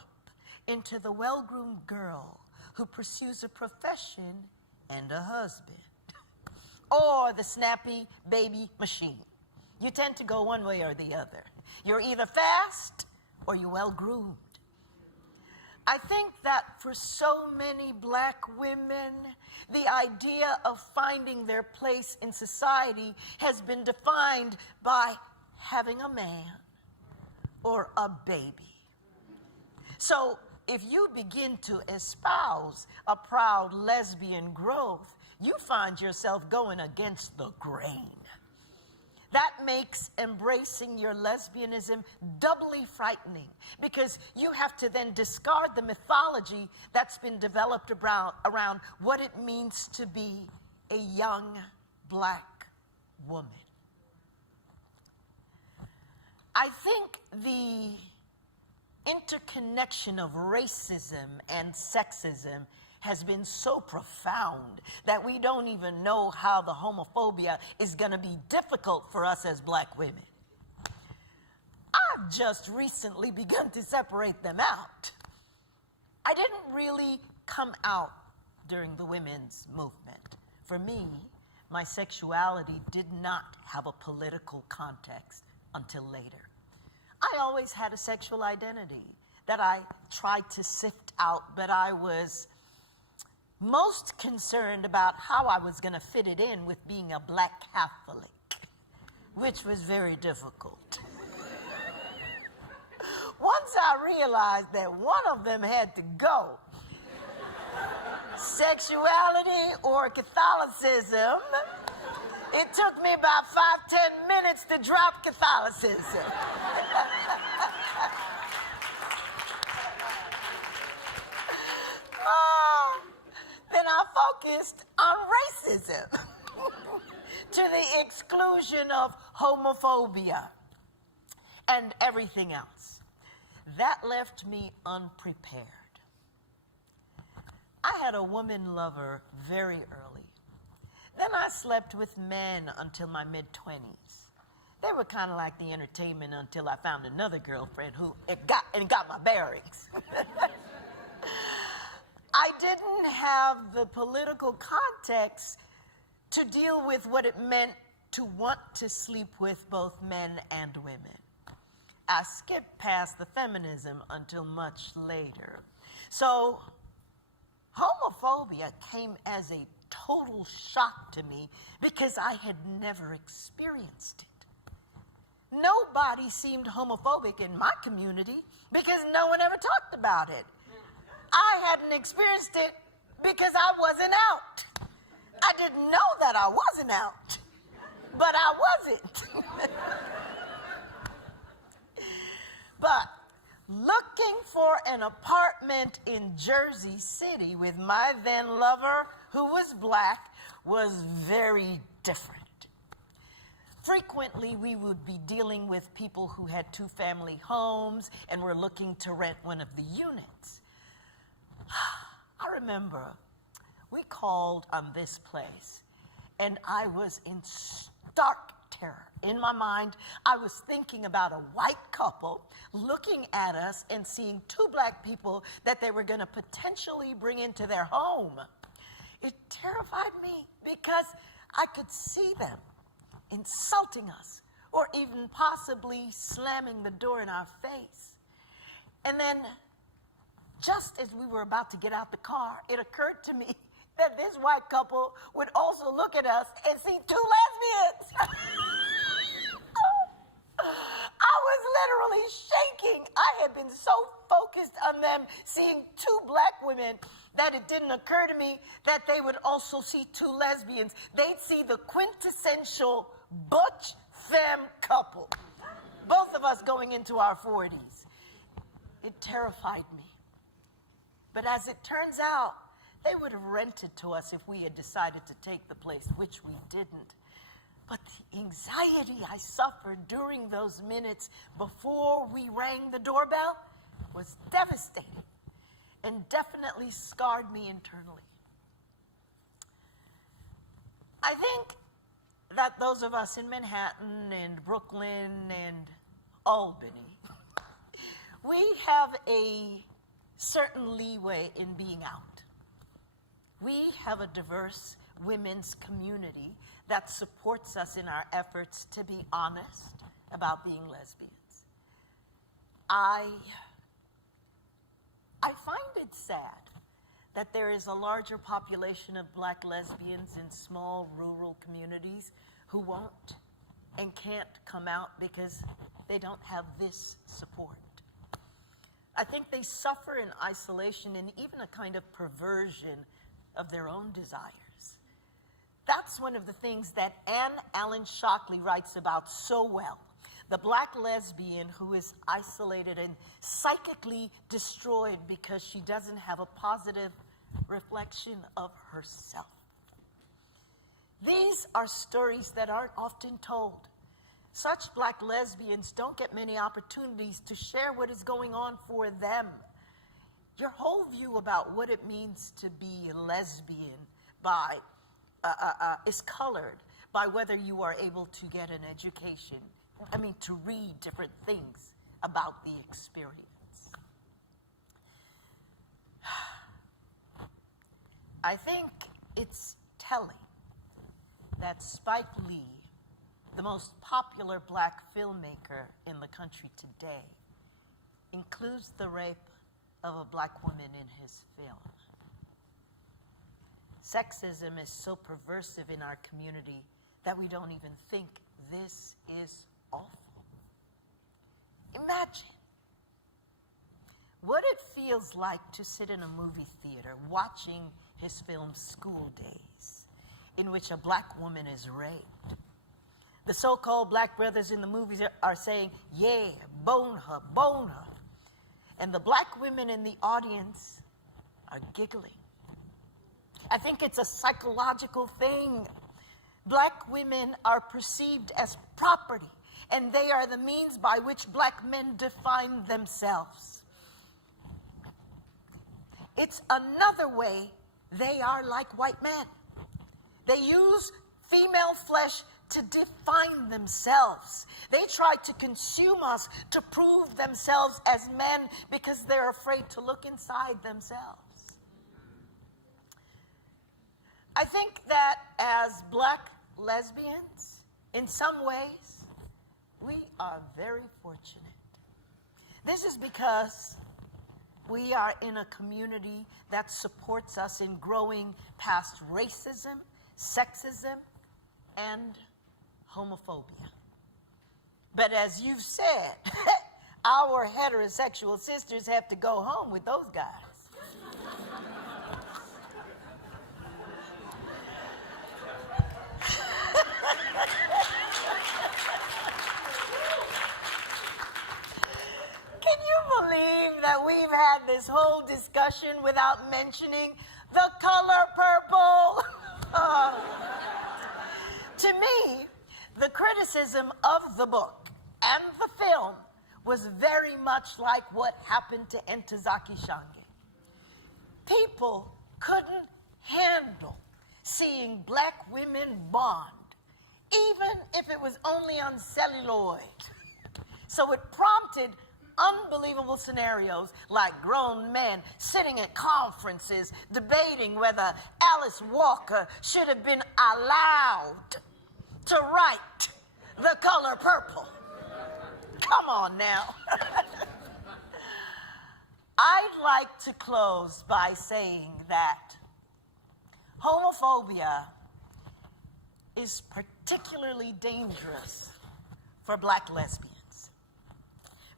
into the well-groomed girl who pursues a profession and a husband, or the snappy baby machine. You tend to go one way or the other. You're either fast or you're well-groomed. I think that for so many Black women, the idea of finding their place in society has been defined by having a man or a baby. So if you begin to espouse a proud lesbian growth, you find yourself going against the grain. That makes embracing your lesbianism doubly frightening because you have to then discard the mythology that's been developed around what it means to be a young Black woman. I think the interconnection of racism and sexism has been so profound that we don't even know how the homophobia is going to be difficult for us as Black women. I've just recently begun to separate them out. I didn't really come out during the women's movement. For me, my sexuality did not have a political context until later. I always had a sexual identity that I tried to sift out, but I was most concerned about how I was going to fit it in with being a black Catholic, which was very difficult. Once I realized that one of them had to go, sexuality or Catholicism, it took me about 5-10 minutes to drop Catholicism. Then I focused on racism to the exclusion of homophobia and everything else. That left me unprepared. I had a woman lover very early. Then I slept with men until my mid-20s. They were kind of like the entertainment until I found another girlfriend who got my bearings. I didn't have the political context to deal with what it meant to want to sleep with both men and women. I skipped past the feminism until much later. So homophobia came as a total shock to me because I had never experienced it. Nobody seemed homophobic in my community because no one ever talked about it. I hadn't experienced it because I wasn't out. I didn't know that I wasn't out, but I wasn't. But looking for an apartment in Jersey City with my then lover, who was black, was very different. Frequently, we would be dealing with people who had two-family homes and were looking to rent one of the units. I remember we called on this place, and I was in stark terror. In my mind, I was thinking about a white couple looking at us and seeing two black people that they were going to potentially bring into their home. It terrified me because I could see them insulting us or even possibly slamming the door in our face. And then, just as we were about to get out the car, it occurred to me that this white couple would also look at us and see two lesbians. I was literally shaking. I had been so focused on them seeing two black women that it didn't occur to me that they would also see two lesbians. They'd see the quintessential butch femme couple. Both of us going into our 40s. It terrified me. But as it turns out, they would have rented to us if we had decided to take the place, which we didn't. But the anxiety I suffered during those minutes before we rang the doorbell was devastating and definitely scarred me internally. I think that those of us in Manhattan and Brooklyn and Albany, we have a certain leeway in being out. We have a diverse women's community that supports us in our efforts to be honest about being lesbians. I find it sad that there is a larger population of black lesbians in small rural communities who won't and can't come out because they don't have this support. I think they suffer in isolation and even a kind of perversion of their own desires. That's one of the things that Anne Allen Shockley writes about so well. The black lesbian who is isolated and psychically destroyed because she doesn't have a positive reflection of herself. These are stories that aren't often told. Such black lesbians don't get many opportunities to share what is going on for them. Your whole view about what it means to be a lesbian is colored by whether you are able to get an education, to read different things about the experience. I think it's telling that Spike Lee, the most popular black filmmaker in the country today, includes the rape of a black woman in his film. Sexism is so perversive in our community that we don't even think this is awful. Imagine what it feels like to sit in a movie theater watching his film School Days, in which a black woman is raped. The so-called black brothers in the movies are saying, yeah, bone her, bone her. And the black women in the audience are giggling. I think it's a psychological thing. Black women are perceived as property, and they are the means by which black men define themselves. It's another way they are like white men. They use female flesh to define themselves. They try to consume us to prove themselves as men because they're afraid to look inside themselves. I think that as black lesbians, in some ways, we are very fortunate. This is because we are in a community that supports us in growing past racism, sexism, and homophobia. But as you've said, our heterosexual sisters have to go home with those guys. Can you believe that we've had this whole discussion without mentioning the color purple? To me, the criticism of the book and the film was very much like what happened to Entezaki Shange. People couldn't handle seeing black women bond, even if it was only on celluloid. So it prompted unbelievable scenarios like grown men sitting at conferences debating whether Alice Walker should have been allowed to write the color purple. Come on now. I'd like to close by saying that homophobia is particularly dangerous for black lesbians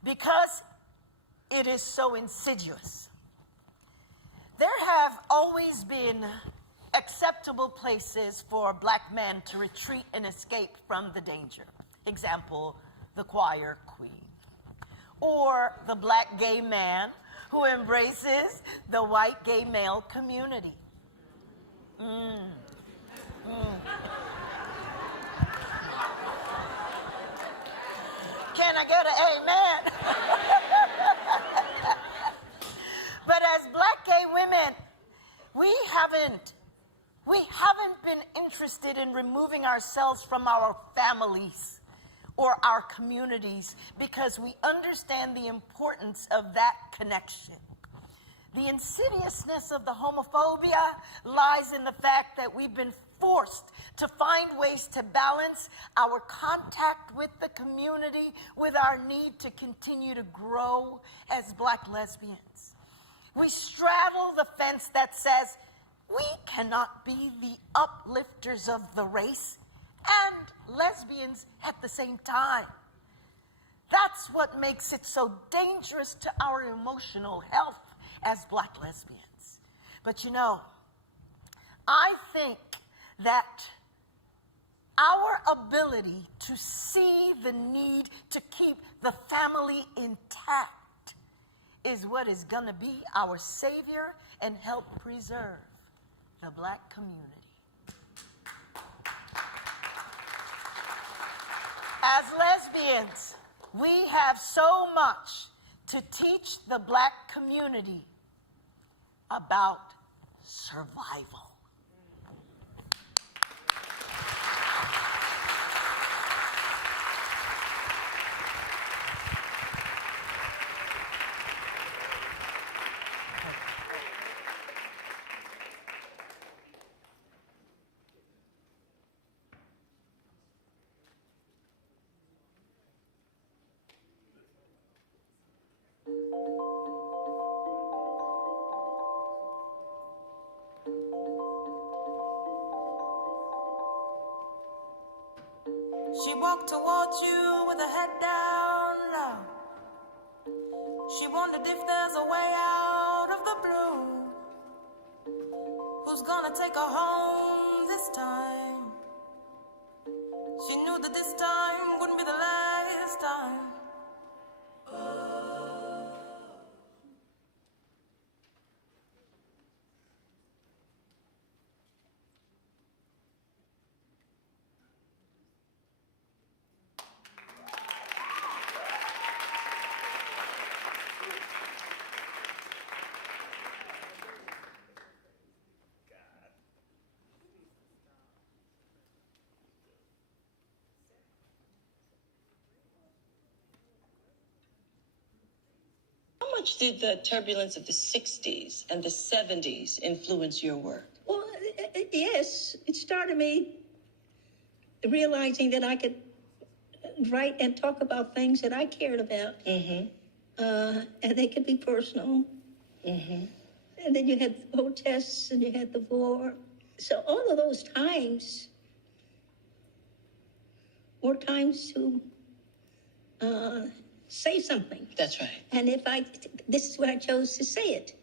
because it is so insidious. There have always been acceptable places for black men to retreat and escape from the danger. Example, the choir queen. Or the black gay man who embraces the white gay male community. Can I get an amen? But as black gay women, we haven't been interested in removing ourselves from our families or our communities because we understand the importance of that connection. The insidiousness of the homophobia lies in the fact that we've been forced to find ways to balance our contact with the community with our need to continue to grow as black lesbians. We straddle the fence that says we cannot be the uplifters of the race and lesbians at the same time. That's what makes it so dangerous to our emotional health as black lesbians. But you know, I think that our ability to see the need to keep the family intact is what is going to be our savior and help preserve the black community. As lesbians, we have so much to teach the black community about survival. She walked towards you with her head down low. She wondered if there's a way out of the blue. Who's gonna take her home this time? She knew that this time wouldn't be the last time. How much did the turbulence of the 60s and the 70s influence your work? Well, yes, it started me realizing that I could write and talk about things that I cared about. And they could be personal. And then you had the protests and you had the war. So all of those times were times to say something. That's right. And this is where I chose to say it.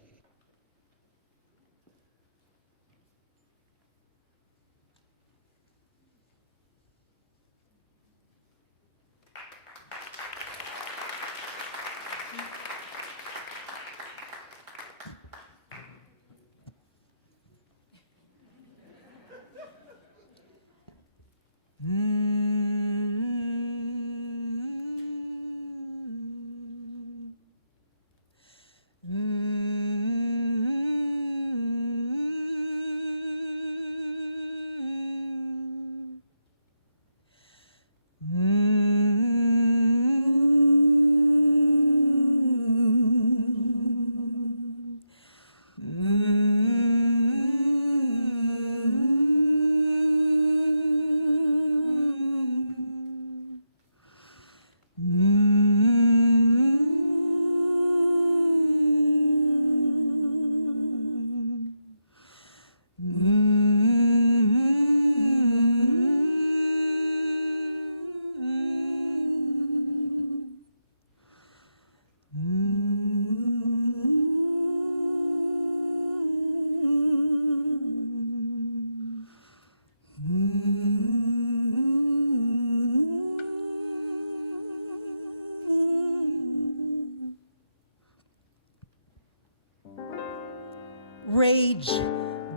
Rage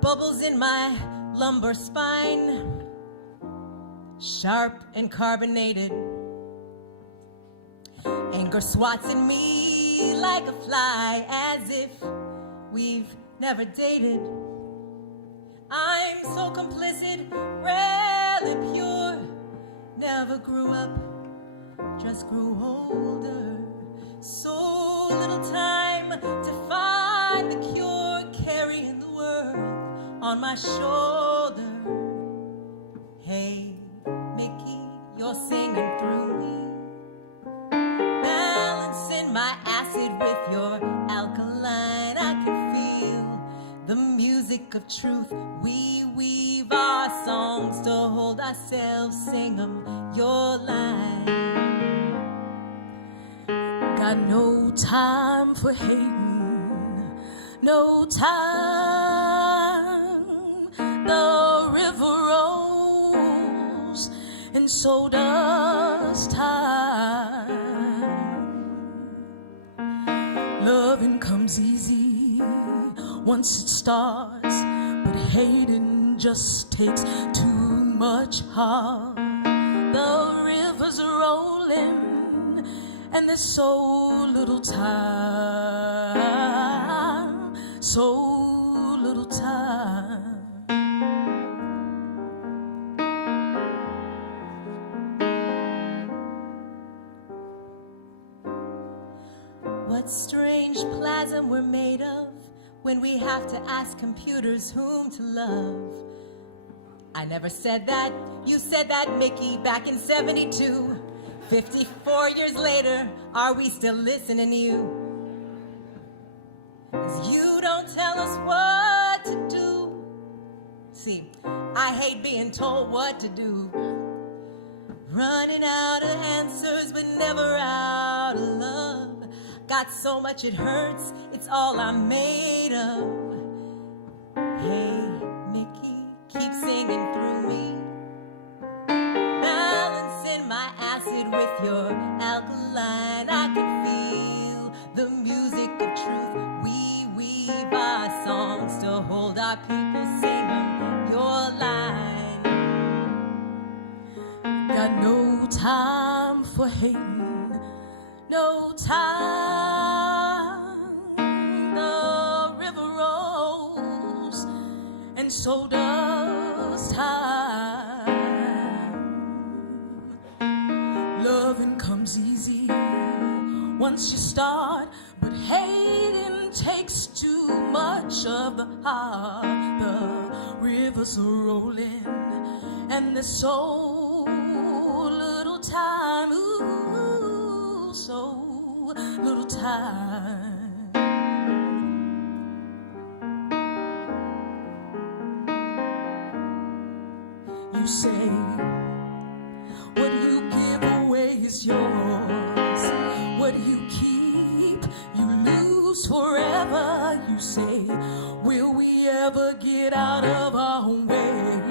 bubbles in my lumbar spine, sharp and carbonated. Anger swats at me like a fly, as if we've never dated. I'm so complicit, rarely pure. Never grew up, just grew older. So little time to find the cure, carrying the world on my shoulder. Hey, Mickey, you're singing through me, balancing my acid with your alkaline. I can feel the music of truth. We weave our songs to hold ourselves, sing them your line. Got no time for hating, no time. The river rolls, and so does time. Loving comes easy once it starts, but hating just takes too much heart. The river's rolling, and there's so little time, so little time. What strange plasm we're made of when we have to ask computers whom to love. I never said that, you said that, Mickey, back in 72. 54 years later, are we still listening to you? 'Cause you don't tell us what to do. See, I hate being told what to do. Running out of answers, but never out of love. Got so much it hurts, it's all I'm made of. Hey, Mickey, keep singing through me. Balancing my acid with your alkaline. I can feel the music of truth. We weave our songs to hold our people, sing them your line. Got no time for hating, no time. The river rolls, and so does time. Loving comes easy once you start, but hating takes too much of the heart. The rivers are rolling, and there's so little time, ooh, so little time. You say, what you give away is yours. What you keep, you lose forever. You say, will we ever get out of our way?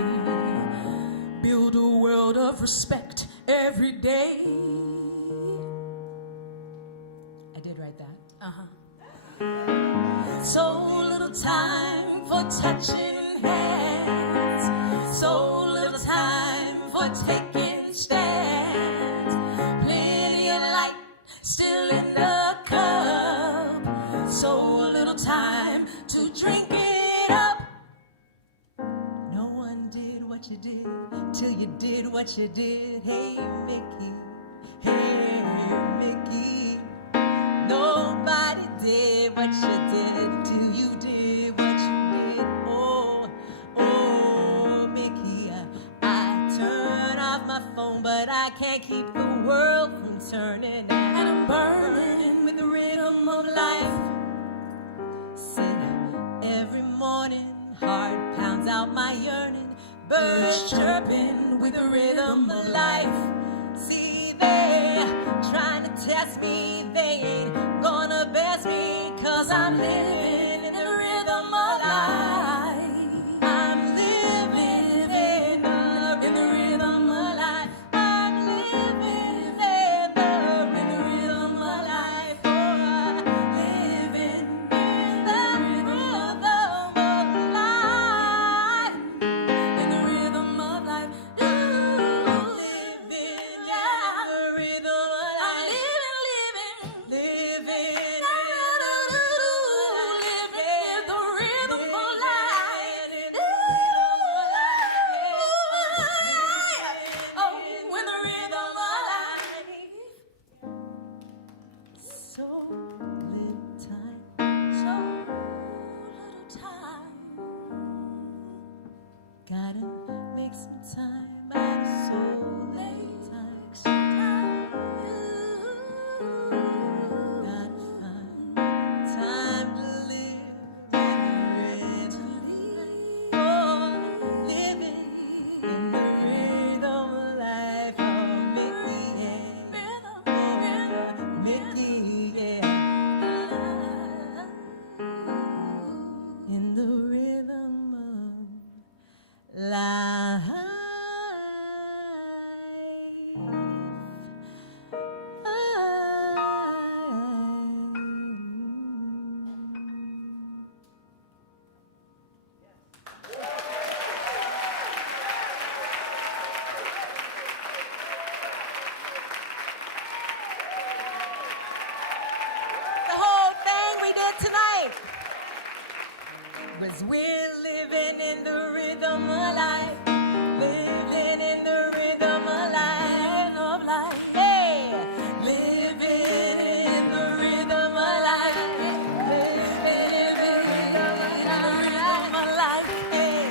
Build a world of respect every day. I did write that. So little time for touching hands. So little time for taking stands. Plenty of light still in the cup. So little time to drink it up. No one did what you did till you did what you did. Hey, Mickey. Hey, Mickey. Nobody did what you did till you did what you did. Oh, oh, Mickey. I turn off my phone, but I can't keep the world from turning. And I'm burning with the rhythm of life. Sing every morning, heart pounds out my yearning. Birds chirping with the rhythm of life. See, they trying to test me, they ain't gonna best me, 'cause I'm living in the rhythm of life. I'm living in the rhythm of life. I'm living in the rhythm of life. Oh, living in the rhythm of life. In the rhythm of life. Gotta make some time out of so late time. Gotta find time to live and live. Oh, living in the rhythm of life. Oh, Mickey, yeah. Oh, Mickey, yeah. In the rhythm of life. The whole thing we did tonight was we're living in the rhythm of life, living in the rhythm of life, hey, living in the rhythm of life, living in the rhythm of life, hey,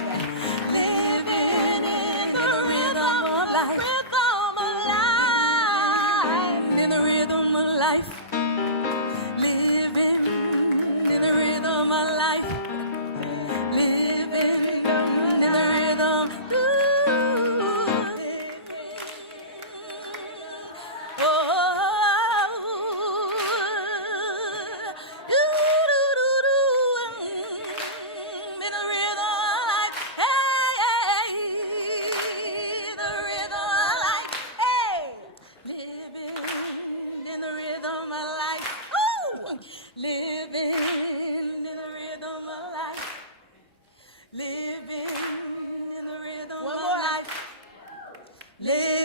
living in the rhythm of life, in the rhythm of life, living in the rhythm of life. Living in the rhythm, ooh,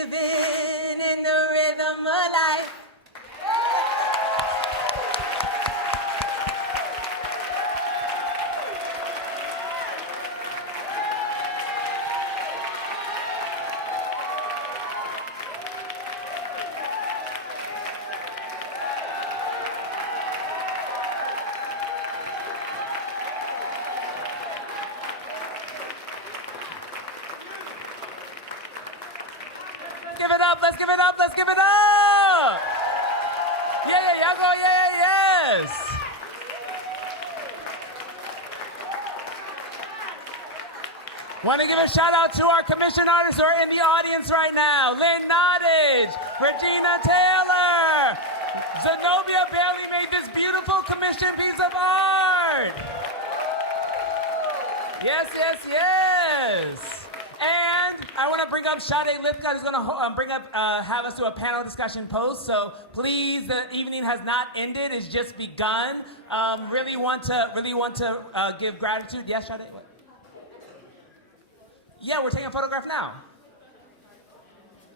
living in the rhythm of life. Let's give it up, let's give it up! Yeah, y'all go, yes! Want to give a shout out to our commission artists who are in the audience right now. Lynn Nottage, Regina Taylor, Zenobia Bailey made this beautiful commission piece of art. Yes. And I want to bring up Sade Lipka, who's going to have us do a panel discussion post. So please, the evening has not ended; it's just begun. Really want to give gratitude. Yes, Sade. What? Yeah, we're taking a photograph now.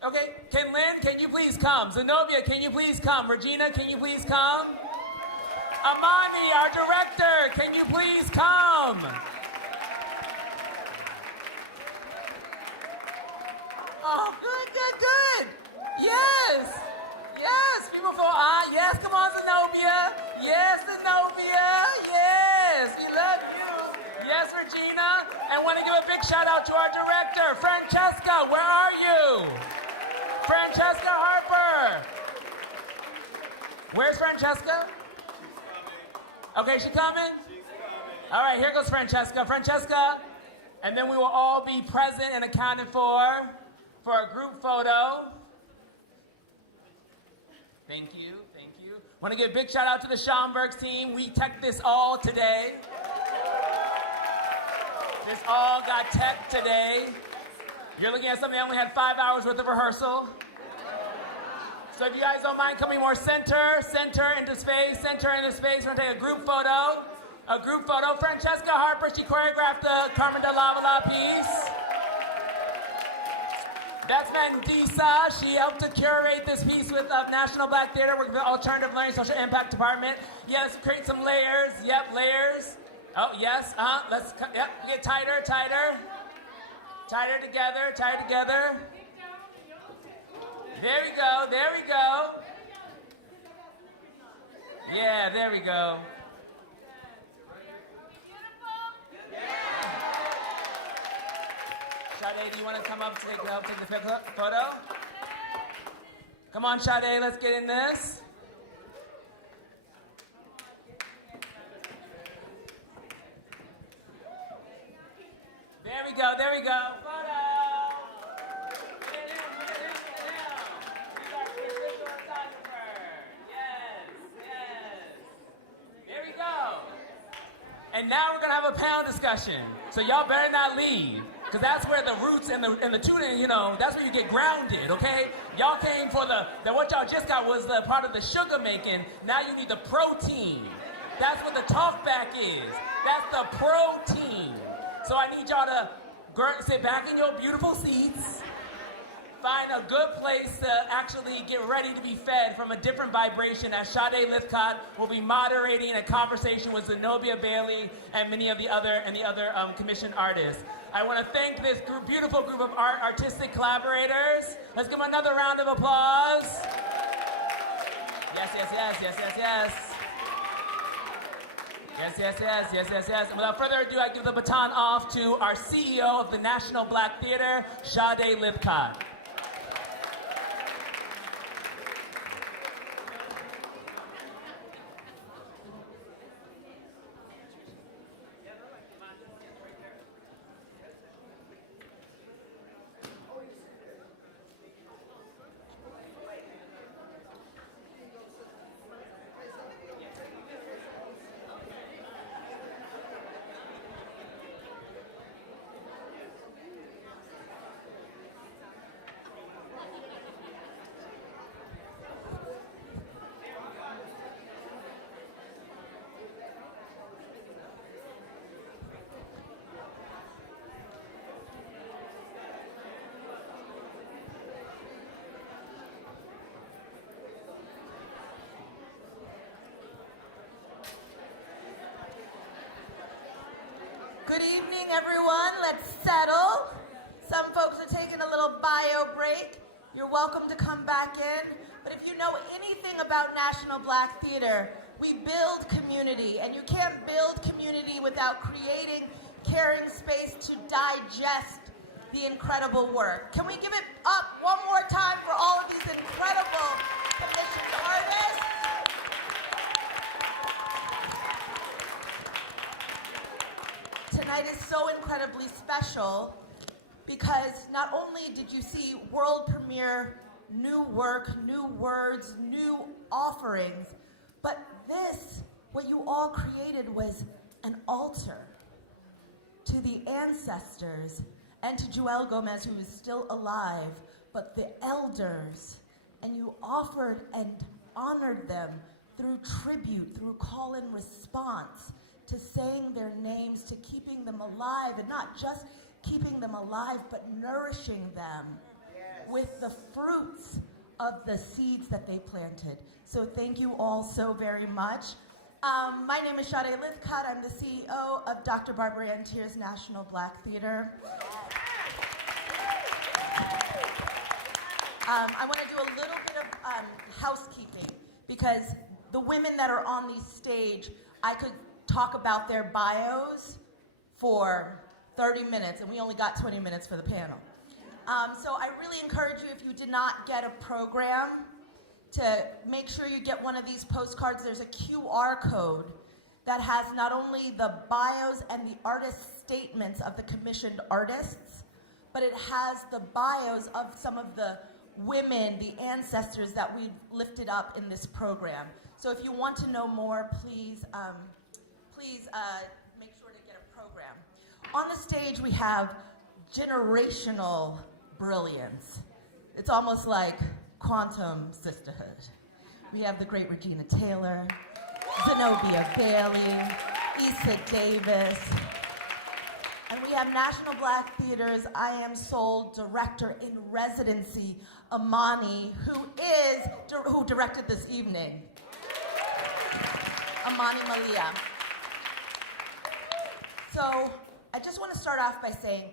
Okay, can you please come? Zenobia, can you please come? Regina, can you please come? Amani, our director, can you please come? Oh, good. Yes, beautiful. Yes, come on, Zenobia. Yes, we love you. Yes, Regina. And want to give a big shout out to our director, Francesca. Where are you? Francesca Harper. Where's Francesca? Okay, she coming? All right, here goes Francesca. Francesca, and then we will all be present and accounted for a group photo. Thank you. Want to give a big shout out to the Schomburg team. We teched this all today. This all got teched today. You're looking at something that only had 5 hours worth of rehearsal. So if you guys don't mind coming more center into space. We're going to take a group photo. Francesca Harper, she choreographed the Carmen de Levallade piece. That's Mandisa. She helped to curate this piece with National Black Theater, working with the Alternative Learning Social Impact Department. Yeah, let's create some layers. Yep, layers. Oh, yes. Get tighter. Tighter together. There we go. Yeah, there we go. Sade, do you want to come up to help take the photo? Come on, Sade, let's get in this. There we go. Photo! Get him. He's our official photographer. Yes. There we go. And now we're going to have a panel discussion. So y'all better not leave. Because that's where the roots and the tuning, that's where you get grounded, okay? Y'all came for what y'all just got was the part of the sugar making. Now you need the protein. That's what the talk back is. That's the protein. So I need y'all to sit back in your beautiful seats. Find a good place to actually get ready to be fed from a different vibration, as Sade Lithcott will be moderating a conversation with Zenobia Bailey and many of the other commissioned artists. I want to thank this beautiful group of artistic collaborators. Let's give them another round of applause. Yes. And without further ado, I give the baton off to our CEO of the National Black Theater, Sade Lithcott. everyone. Let's settle. Some folks are taking a little bio break. You're welcome to come back in. But if you know anything about National Black Theater, we build community, and you can't build community without creating caring space to digest the incredible work. Can we give it up one more time for all of these incredible commissioned artists? Tonight is so incredibly special because not only did you see world premiere, new work, new words, new offerings, but this, what you all created was an altar to the ancestors and to Joel Gomez, who is still alive, but the elders, and you offered and honored them through tribute, through call and response, to saying their names, to keeping them alive, and not just keeping them alive, but nourishing them with the fruits of the seeds that they planted. So thank you all so very much. My name is Sade Lithcott. I'm the CEO of Dr. Barbara Ann Teer's National Black Theater. I want to do a little bit of housekeeping, because the women that are on the stage, I could talk about their bios for 30 minutes, and we only got 20 minutes for the panel. So I really encourage you, if you did not get a program, to make sure you get one of these postcards. There's a QR code that has not only the bios and the artist statements of the commissioned artists, but it has the bios of some of the women, the ancestors that we've lifted up in this program. So if you want to know more, please make sure to get a program. On the stage, we have generational brilliance. It's almost like quantum sisterhood. We have the great Regina Taylor, Zenobia Bailey, Issa Davis, and we have National Black Theater's I Am Soul Director in Residency, Amani, who directed this evening. Amani Malia. So I just want to start off by saying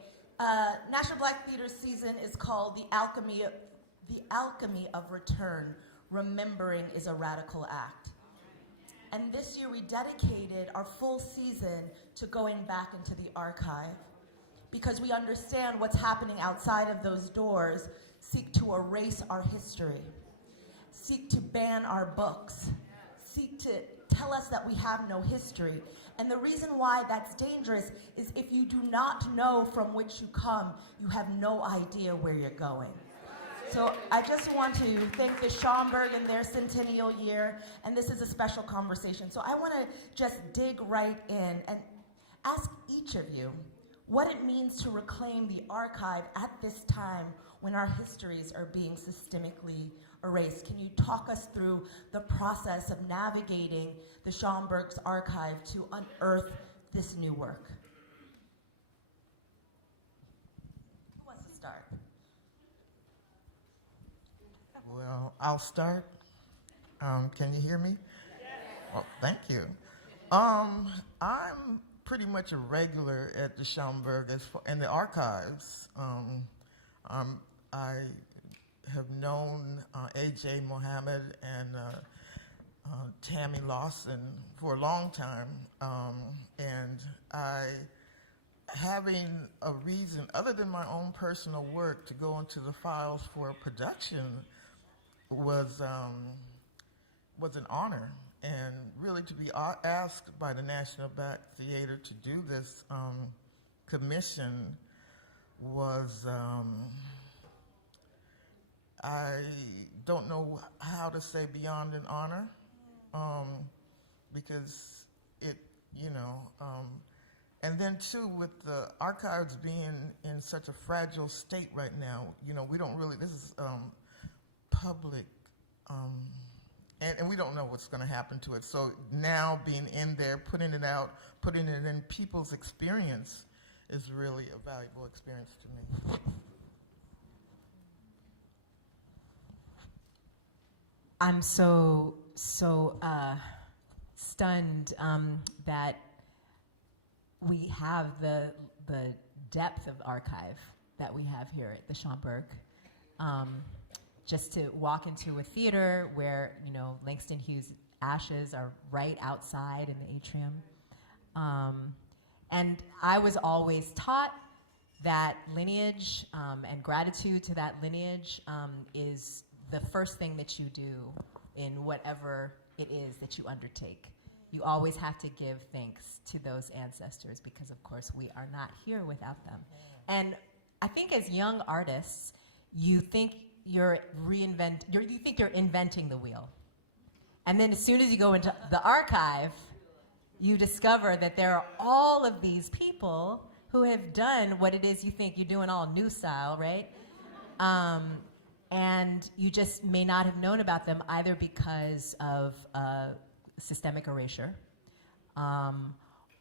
National Black Theater season is called The Alchemy of Return. Remembering is a radical act. And this year we dedicated our full season to going back into the archive, because we understand what's happening outside of those doors seek to erase our history, seek to ban our books, seek to tell us that we have no history. And the reason why that's dangerous is if you do not know from which you come, you have no idea where you're going. So I just want to thank the Schomburg and their Centennial year, and this is a special conversation. So I want to just dig right in and ask each of you what it means to reclaim the archive at this time when our histories are being systemically erased. Can you talk us through the process of navigating the Schomburg's archive to unearth this new work? Who wants to start? Well, I'll start. Can you hear me? Well, thank you. I'm pretty much a regular at the Schomburg and the archives. I have known A.J. Mohammed and Tammy Lawson for a long time, and having a reason other than my own personal work to go into the files for production was an honor, and really to be asked by the National Black Theater to do this commission was, I don't know how to say beyond an honor, because it, and then too, with the archives being in such a fragile state right now, we don't really, this is public, and we don't know what's going to happen to it. So now being in there, putting it out, putting it in people's experience is really a valuable experience to me. I'm so stunned that we have the the depth of archive that we have here at the Schomburg. Just to walk into a theater where, you know, Langston Hughes' ashes are right outside in the atrium. And I was always taught that lineage and gratitude to that lineage is the first thing that you do in whatever it is that you undertake. You always have to give thanks to those ancestors because, of course, we are not here without them. And I think as young artists, you think you're inventing the wheel. And then as soon as you go into the archive, you discover that there are all of these people who have done what it is you think you're doing all new style, right? And you just may not have known about them either because of systemic erasure,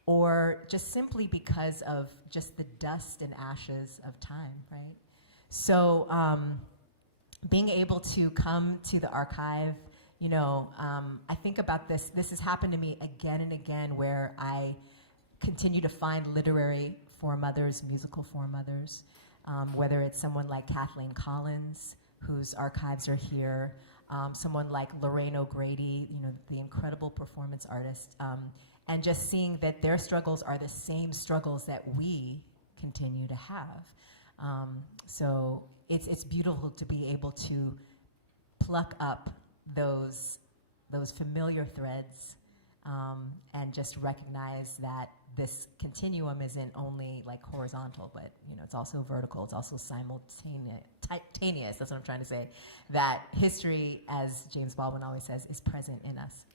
or just simply because of just the dust and ashes of time, right? So being able to come to the archive, you know, I think about this. This has happened to me again and again where I continue to find literary foremothers, musical foremothers, whether it's someone like Kathleen Collins, whose archives are here, someone like Lorraine O'Grady, you know, the incredible performance artist, and just seeing that their struggles are the same struggles that we continue to have. So it's beautiful to be able to pluck up those familiar threads and just recognize that this continuum isn't only like horizontal, but you know, it's also vertical, it's also simultaneous, that's what I'm trying to say, that history, as James Baldwin always says, is present in us.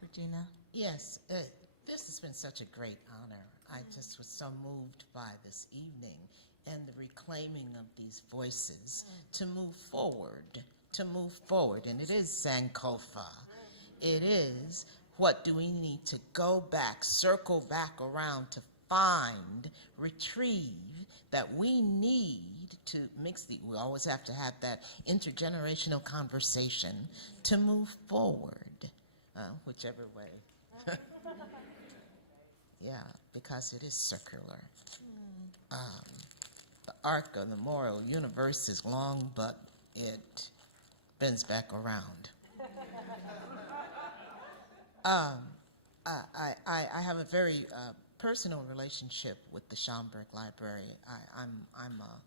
Regina? Yes, this has been such a great honor. I just was so moved by this evening and the reclaiming of these voices to move forward, and it is Sankofa. It is, what do we need to go back, circle back around to find, retrieve, that we need to mix we always have to have that intergenerational conversation to move forward, whichever way. Yeah, because it is circular. The arc of the moral universe is long, but it bends back around. I have a very personal relationship with the Schomburg Library. I'm a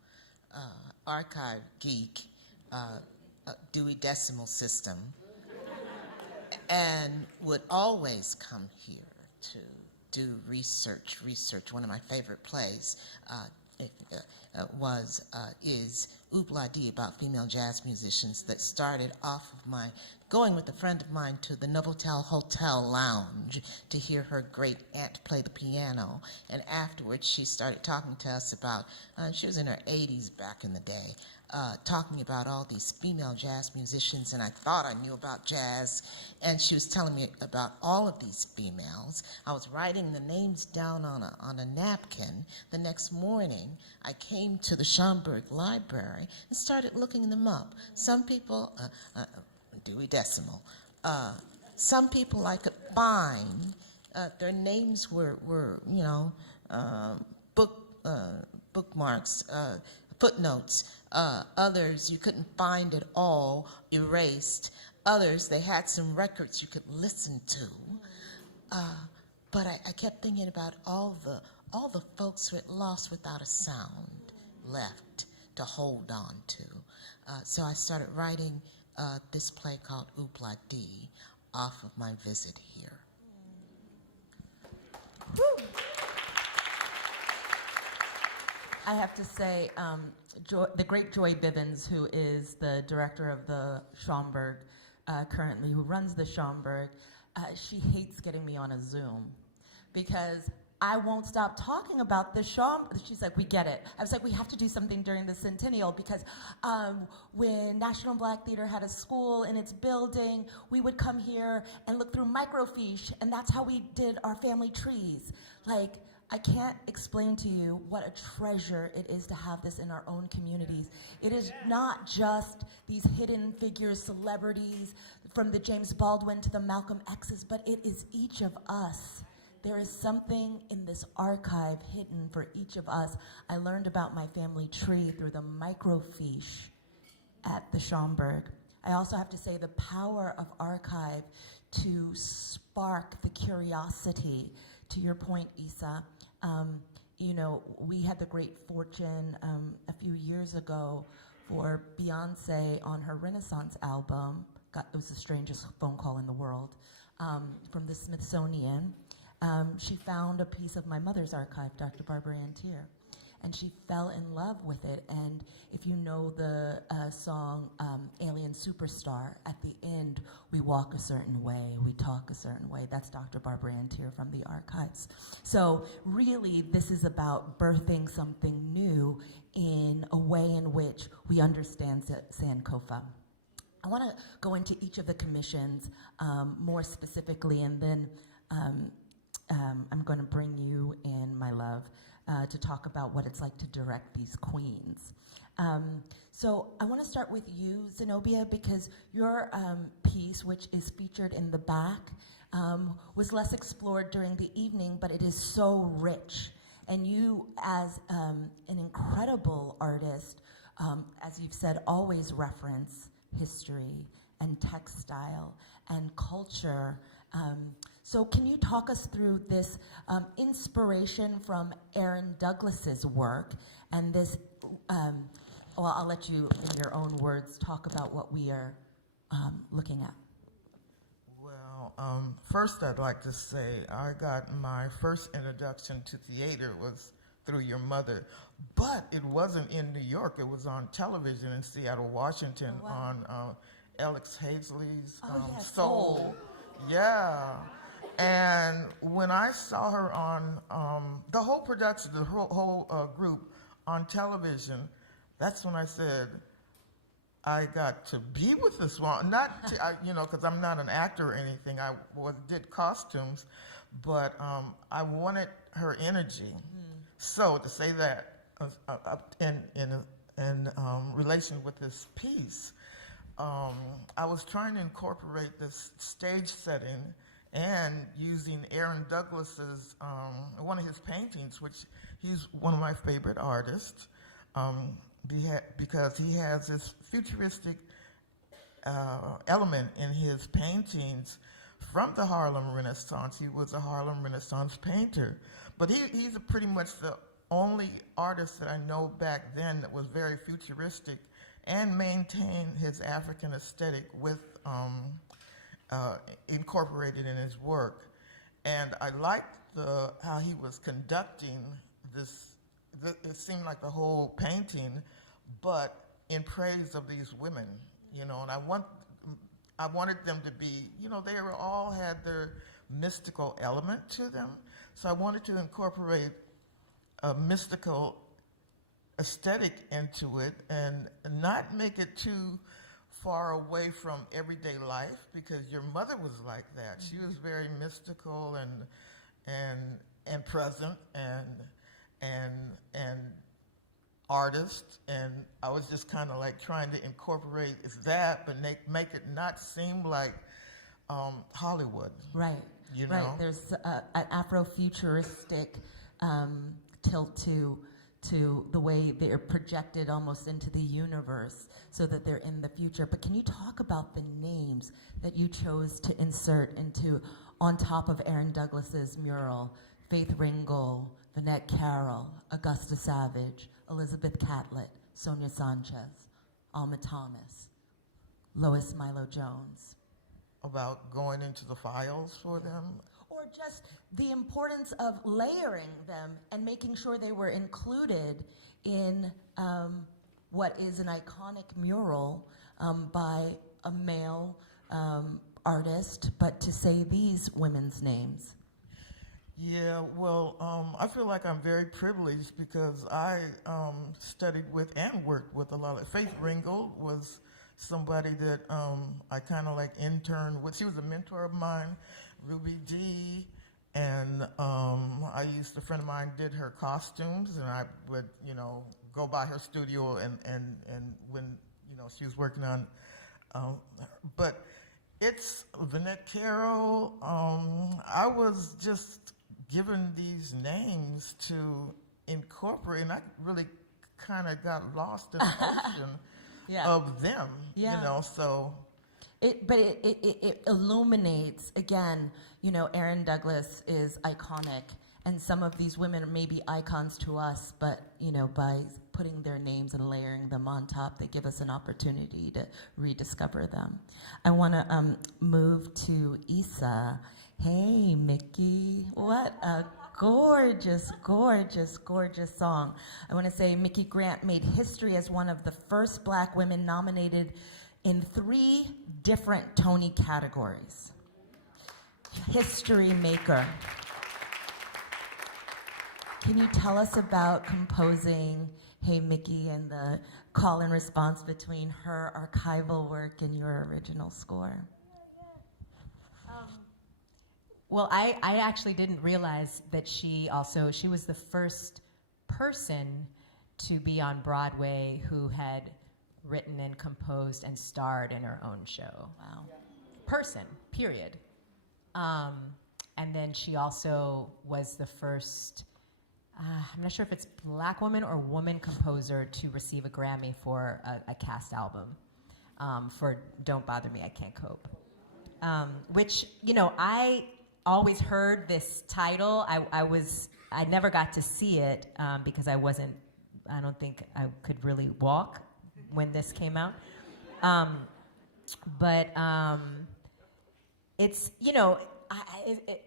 archive geek, a Dewey Decimal System, and would always come here to do research. One of my favorite plays is Levallade, about female jazz musicians, that started off of my going with a friend of mine to the Novotel Hotel Lounge to hear her great aunt play the piano. And afterwards, she started talking to us about, she was in her 80s back in the day, talking about all these female jazz musicians, and I thought I knew about jazz, and she was telling me about all of these females. I was writing the names down on a napkin. The next morning, I came to the Schomburg Library and started looking them up. Some people, Dewey Decimal, some people I could find, their names were you know, bookmarks, footnotes. Others you couldn't find at all, erased. Others, they had some records you could listen to. But I kept thinking about all the folks who had lost without a sound left to hold on to. So I started writing this play called Levallade off of my visit here. Woo. I have to say, the great Joy Bivens, who is the director of the Schomburg currently, who runs the Schomburg, she hates getting me on a Zoom because I won't stop talking about the Schomburg. She's like, we get it. I was like, we have to do something during the Centennial because when National Black Theater had a school in its building, we would come here and look through microfiche, and that's how we did our family trees. Like, I can't explain to you what a treasure it is to have this in our own communities. It is not just these hidden figures, celebrities, from the James Baldwin to the Malcolm X's, but it is each of us there is something in this archive hidden for each of us. I learned about my family tree through the microfiche at the Schomburg. I also have to say the power of archive to spark the curiosity. To your point, Isa, you know, we had the great fortune a few years ago for Beyonce on her Renaissance album. It was the strangest phone call in the world, from the Smithsonian. She found a piece of my mother's archive, Dr. Barbara Antier, and she fell in love with it. And if you know the song Alien Superstar, at the end, we walk a certain way, we talk a certain way. That's Dr. Barbara Antier from the archives. So really, this is about birthing something new in a way in which we understand Sankofa. I want to go into each of the commissions more specifically, and then I'm going to bring you in, my love, to talk about what it's like to direct these queens. So I want to start with you, Zenobia, because your piece, which is featured in the back, was less explored during the evening, but it is so rich. And you, as an incredible artist, as you've said, always reference history and textile and culture. So can you talk us through this inspiration from Aaron Douglas's work and this, well, I'll let you, in your own words, talk about what we are looking at. Well, first I'd like to say I got my first introduction to theater was through your mother, but it wasn't in New York. It was on television in Seattle, Washington, on Alex Hazley's Soul. Yeah. And when I saw her on the whole production, the whole group on television, that's when I said, I got to be with this one. Not, to, you know, because I'm not an actor or anything. I did costumes, but I wanted her energy. Mm-hmm. So to say that in relation with this piece, I was trying to incorporate this stage setting and using Aaron Douglas's, one of his paintings, which he's one of my favorite artists, because he has this futuristic element in his paintings from the Harlem Renaissance. He was a Harlem Renaissance painter. But he's pretty much the only artist that I know back then that was very futuristic and maintained his African aesthetic with incorporated in his work. And I liked how he was conducting this. It seemed like the whole painting, but in praise of these women, you know. And I wanted them to be, you know, they all had their mystical element to them. So I wanted to incorporate a mystical aesthetic into it and not make it too far away from everyday life, because your mother was like that. She was very mystical and present and artist, and I was just kind of like trying to incorporate that, but make it not seem like Hollywood. Right. You know? Right. There's an Afrofuturistic tilt to the way they're projected almost into the universe so that they're in the future. But can you talk about the names that you chose to insert into on top of Aaron Douglas's mural? Faith Ringgold, Vinette Carroll, Augusta Savage, Elizabeth Catlett, Sonia Sanchez, Alma Thomas, Lois Milo Jones. About going into the files for them? Or just the importance of layering them and making sure they were included in what is an iconic mural by a male artist, but to say these women's names. Yeah, well, I feel like I'm very privileged because I studied with and worked with a lot of. Faith Ringgold was somebody that I kind of like interned with. She was a mentor of mine, Ruby D, and a friend of mine did her costumes, and I would, you know, go by her studio and when, you know, she was working on, but it's Vinette Carroll. I was just given these names to incorporate, and I really kind of got lost in the ocean of them, you know, so. But it illuminates, again, you know, Aaron Douglas is iconic, and some of these women may be icons to us, but, you know, by putting their names and layering them on top, they give us an opportunity to rediscover them. I want to move to Issa. Hey, Mickey, what a gorgeous, gorgeous, gorgeous song. I want to say Mickey Grant made history as one of the first Black women nominated in 3 different Tony categories. History maker. Can you tell us about composing Hey Mickey and the call and response between her archival work and your original score? Well, I actually didn't realize that she was the first person to be on Broadway who had written and composed and starred in her own show. Wow. Person, period. And then she also was the first, I'm not sure if it's Black woman or woman composer to receive a Grammy for a cast album for Don't Bother Me, I Can't Cope. Which, you know, I always heard this title. I never got to see it because I don't think I could really walk when this came out. But it's, you know,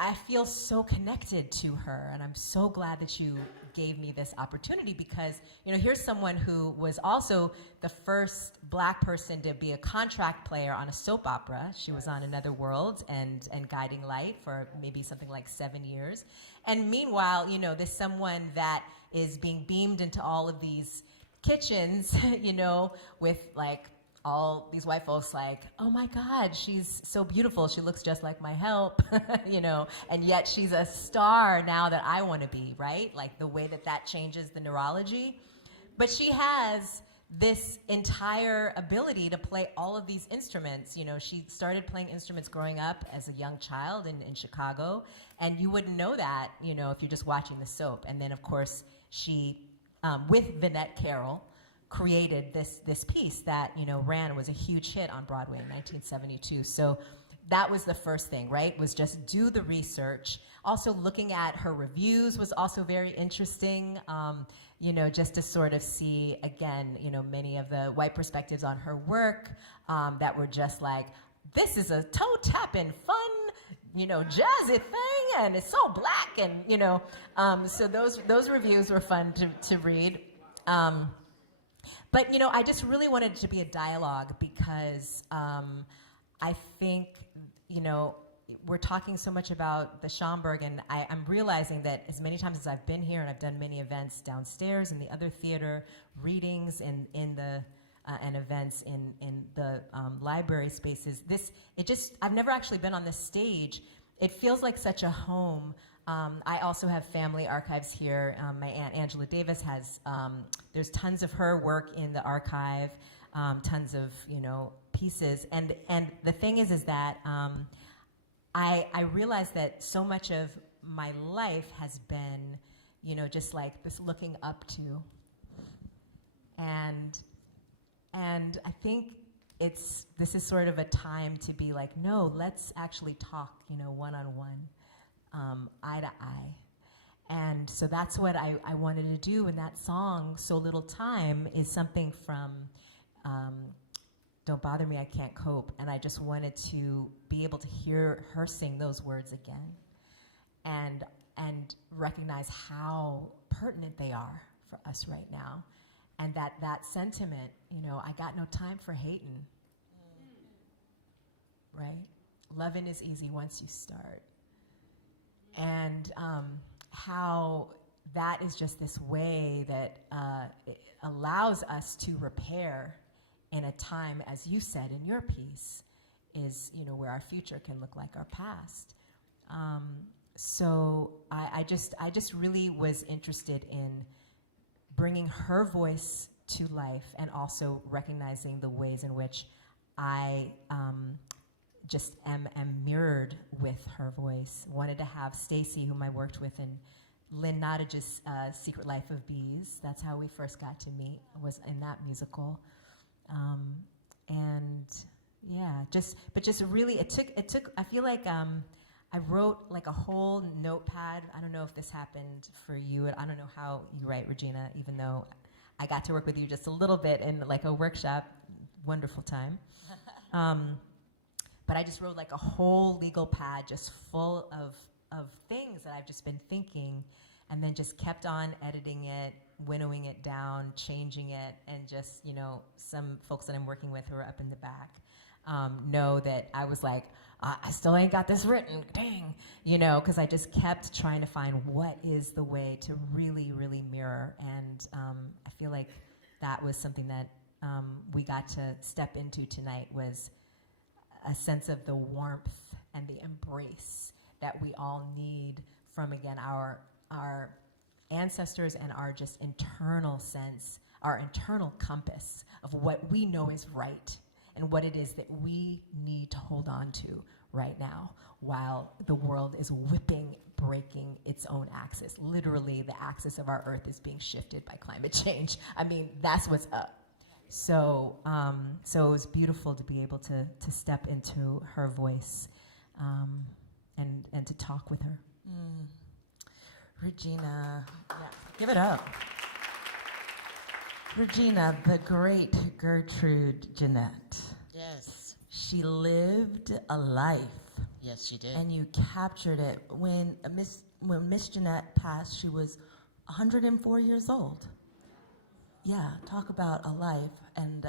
I feel so connected to her, and I'm so glad that you gave me this opportunity because, you know, here's someone who was also the first Black person to be a contract player on a soap opera. She was on Another World and Guiding Light for maybe something like 7 years. And meanwhile, you know, there's someone that is being beamed into all of these kitchens, you know, with like all these white folks like, oh my God, she's so beautiful. She looks just like my help, you know, and yet she's a star now that I want to be, right? Like the way that changes the neurology. But she has this entire ability to play all of these instruments. You know, she started playing instruments growing up as a young child in Chicago, and you wouldn't know that, you know, if you're just watching the soap. And then, of course, she, with Vinette Carroll, created this piece that, you know, was a huge hit on Broadway in 1972. So that was the first thing, right? Was just do the research. Also looking at her reviews was also very interesting, you know, just to sort of see, again, you know, many of the white perspectives on her work that were just like, this is a toe-tapping, fun, you know, jazzy thing, and it's so Black, and, you know, so those reviews were fun to read. But, you know, I just really wanted it to be a dialogue because I think, you know, we're talking so much about the Schomburg, and I'm realizing that as many times as I've been here and I've done many events downstairs in the other theater, readings and events in the library spaces, I've never actually been on this stage. It feels like such a home. I also have family archives here. My Aunt Angela Davis has, there's tons of her work in the archive, tons of, you know, pieces. And the thing is that I realized that so much of my life has been, you know, just like this looking up to. And I think this is sort of a time to be like, no, let's actually talk, you know, one-on-one. Eye to eye. And so that's what I wanted to do in that song, So Little Time, is something from Don't Bother Me, I Can't Cope. And I just wanted to be able to hear her sing those words again and recognize how pertinent they are for us right now. And that sentiment, you know, I got no time for hating, right? Loving is easy once you start. And how that is just this way that it allows us to repair in a time, as you said in your piece, is, you know, where our future can look like our past. So I just really was interested in bringing her voice to life and also recognizing the ways in which I just am mirrored with her voice. Wanted to have Stacy, whom I worked with in Lynn Nottage's Secret Life of Bees. That's how we first got to meet, was in that musical. And yeah, just really, it took, I feel like I wrote like a whole notepad. I don't know if this happened for you. I don't know how you write, Regina, even though I got to work with you just a little bit in like a workshop. Wonderful time. But I just wrote like a whole legal pad just full of things that I've just been thinking, and then just kept on editing it, winnowing it down, changing it, and just, you know, some folks that I'm working with who are up in the back know that I was like, I still ain't got this written, dang, you know, because I just kept trying to find what is the way to really, really mirror. And I feel like that was something that we got to step into tonight, was a sense of the warmth and the embrace that we all need from, again, our ancestors and our just internal sense, our internal compass of what we know is right and what it is that we need to hold on to right now while the world is whipping, breaking its own axis. Literally, the axis of our earth is being shifted by climate change. I mean, that's what's up. So it was beautiful to be able to step into her voice and to talk with her. Regina, yeah, give it up. Regina, the great Gertrude Jeannette. Yes. She lived a life. Yes, she did. And you captured it. When Miss Jeannette passed, she was 104 years old. Yeah, talk about a life. And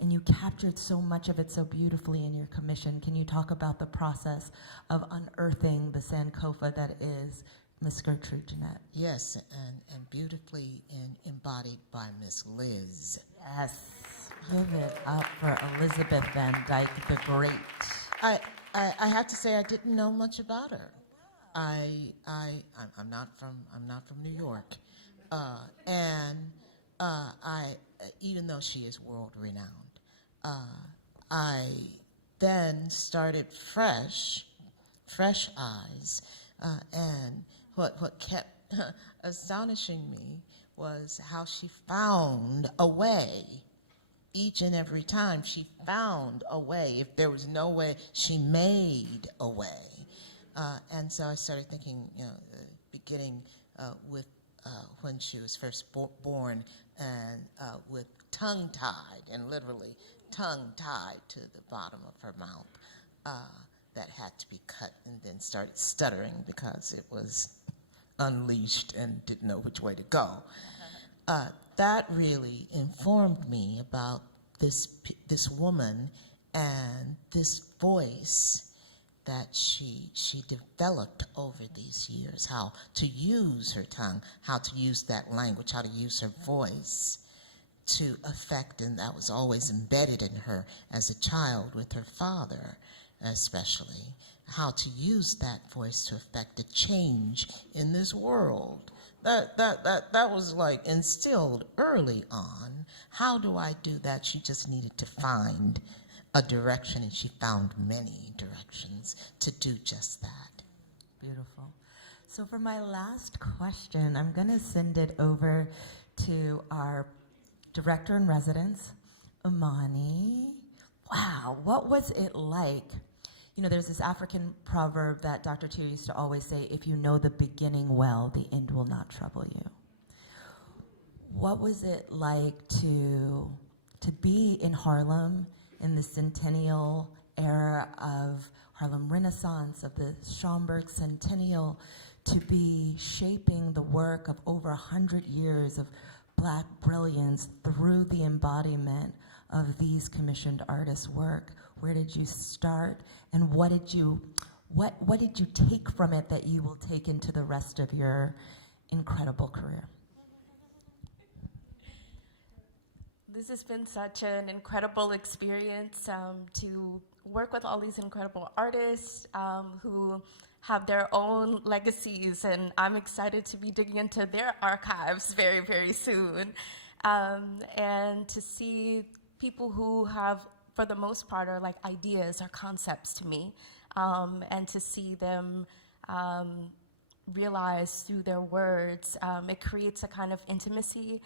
and you captured so much of it so beautifully in your commission. Can you talk about the process of unearthing the Sankofa that is Miss Gertrude Jeannette? Yes, and beautifully embodied by Miss Liz. Yes. Give it up for Elizabeth Van Dyke the Great. I have to say I didn't know much about her. I'm not from New York, and even though she is world renowned, I then started fresh eyes, and what kept astonishing me was how she found a way. Each and every time she found a way. If there was no way, she made a way. And so I started thinking, beginning with when she was first born, and with tongue-tied, and literally tongue-tied to the bottom of her mouth, that had to be cut, and then started stuttering because it was unleashed and didn't know which way to go. That really informed me about this woman and this voice that she developed over these years, how to use her tongue, how to use that language, how to use her voice to affect, and that was always embedded in her as a child with her father especially, how to use that voice to affect a change in this world. That was like instilled early on. How do I do that? She just needed to find a direction, and she found many directions to do just that. Beautiful. So for my last question, I'm going to send it over to our director in residence, Imani. Wow, what was it like? You know, there's this African proverb that Dr. Teer used to always say, if you know the beginning well, the end will not trouble you. What was it like to be in Harlem in the Centennial era of Harlem Renaissance, of the Schomburg Centennial, to be shaping the work of over 100 years of Black brilliance through the embodiment of these commissioned artists' work? Where did you start, and what did you take from it that you will take into the rest of your incredible career? This has been such an incredible experience to work with all these incredible artists who have their own legacies, and I'm excited to be digging into their archives very, very soon, and to see people who have for the most part, are like ideas or concepts to me. And to see them realized through their words, it creates a kind of intimacy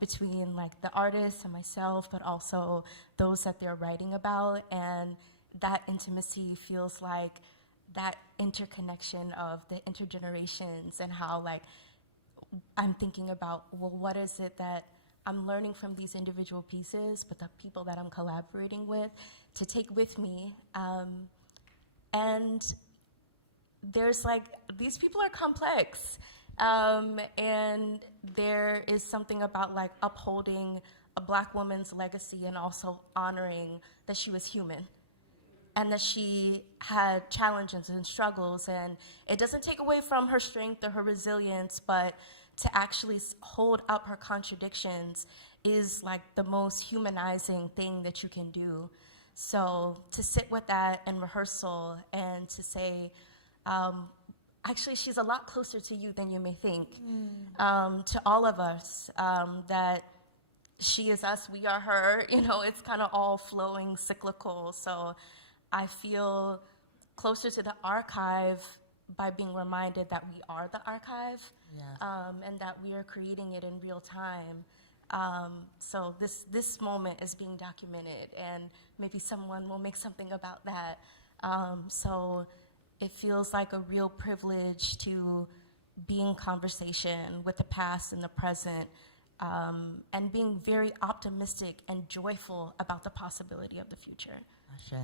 between like the artist and myself, but also those that they're writing about. And that intimacy feels like that interconnection of the intergenerations, and how like I'm thinking about, well, what is it that I'm learning from these individual pieces, but the people that I'm collaborating with to take with me. And there's like, these people are complex. And there is something about like upholding a Black woman's legacy and also honoring that she was human and that she had challenges and struggles. And it doesn't take away from her strength or her resilience, but to actually hold up her contradictions is like the most humanizing thing that you can do. So to sit with that in rehearsal and to say, actually, she's a lot closer to you than you may think, to all of us, that she is us, we are her, you know, it's kind of all flowing, cyclical. So I feel closer to the archive by being reminded that we are the archive, and that we are creating it in real time. So this moment is being documented, and maybe someone will make something about that. So it feels like a real privilege to be in conversation with the past and the present, and being very optimistic and joyful about the possibility of the future. Ashe.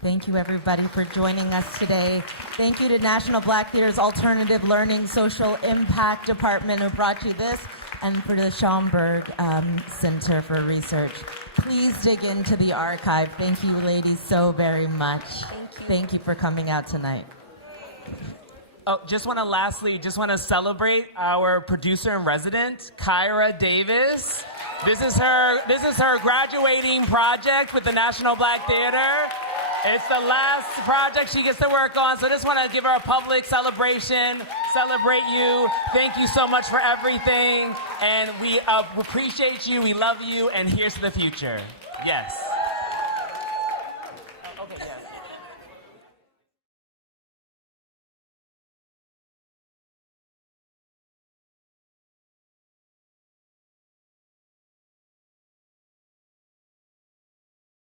Thank you, everybody, for joining us today. Thank you to National Black Theater's Alternative Learning Social Impact Department who brought you this, and for the Schomburg Center for Research. Please dig into the archive. Thank you, ladies, so very much. Thank you for coming out tonight. Oh, just want to celebrate our producer in resident, Kyra Davis. This is her graduating project with the National Black Theater. It's the last project she gets to work on, so just want to give her a public celebration, celebrate you. Thank you so much for everything, and we appreciate you, we love you, and here's to the future. Yes.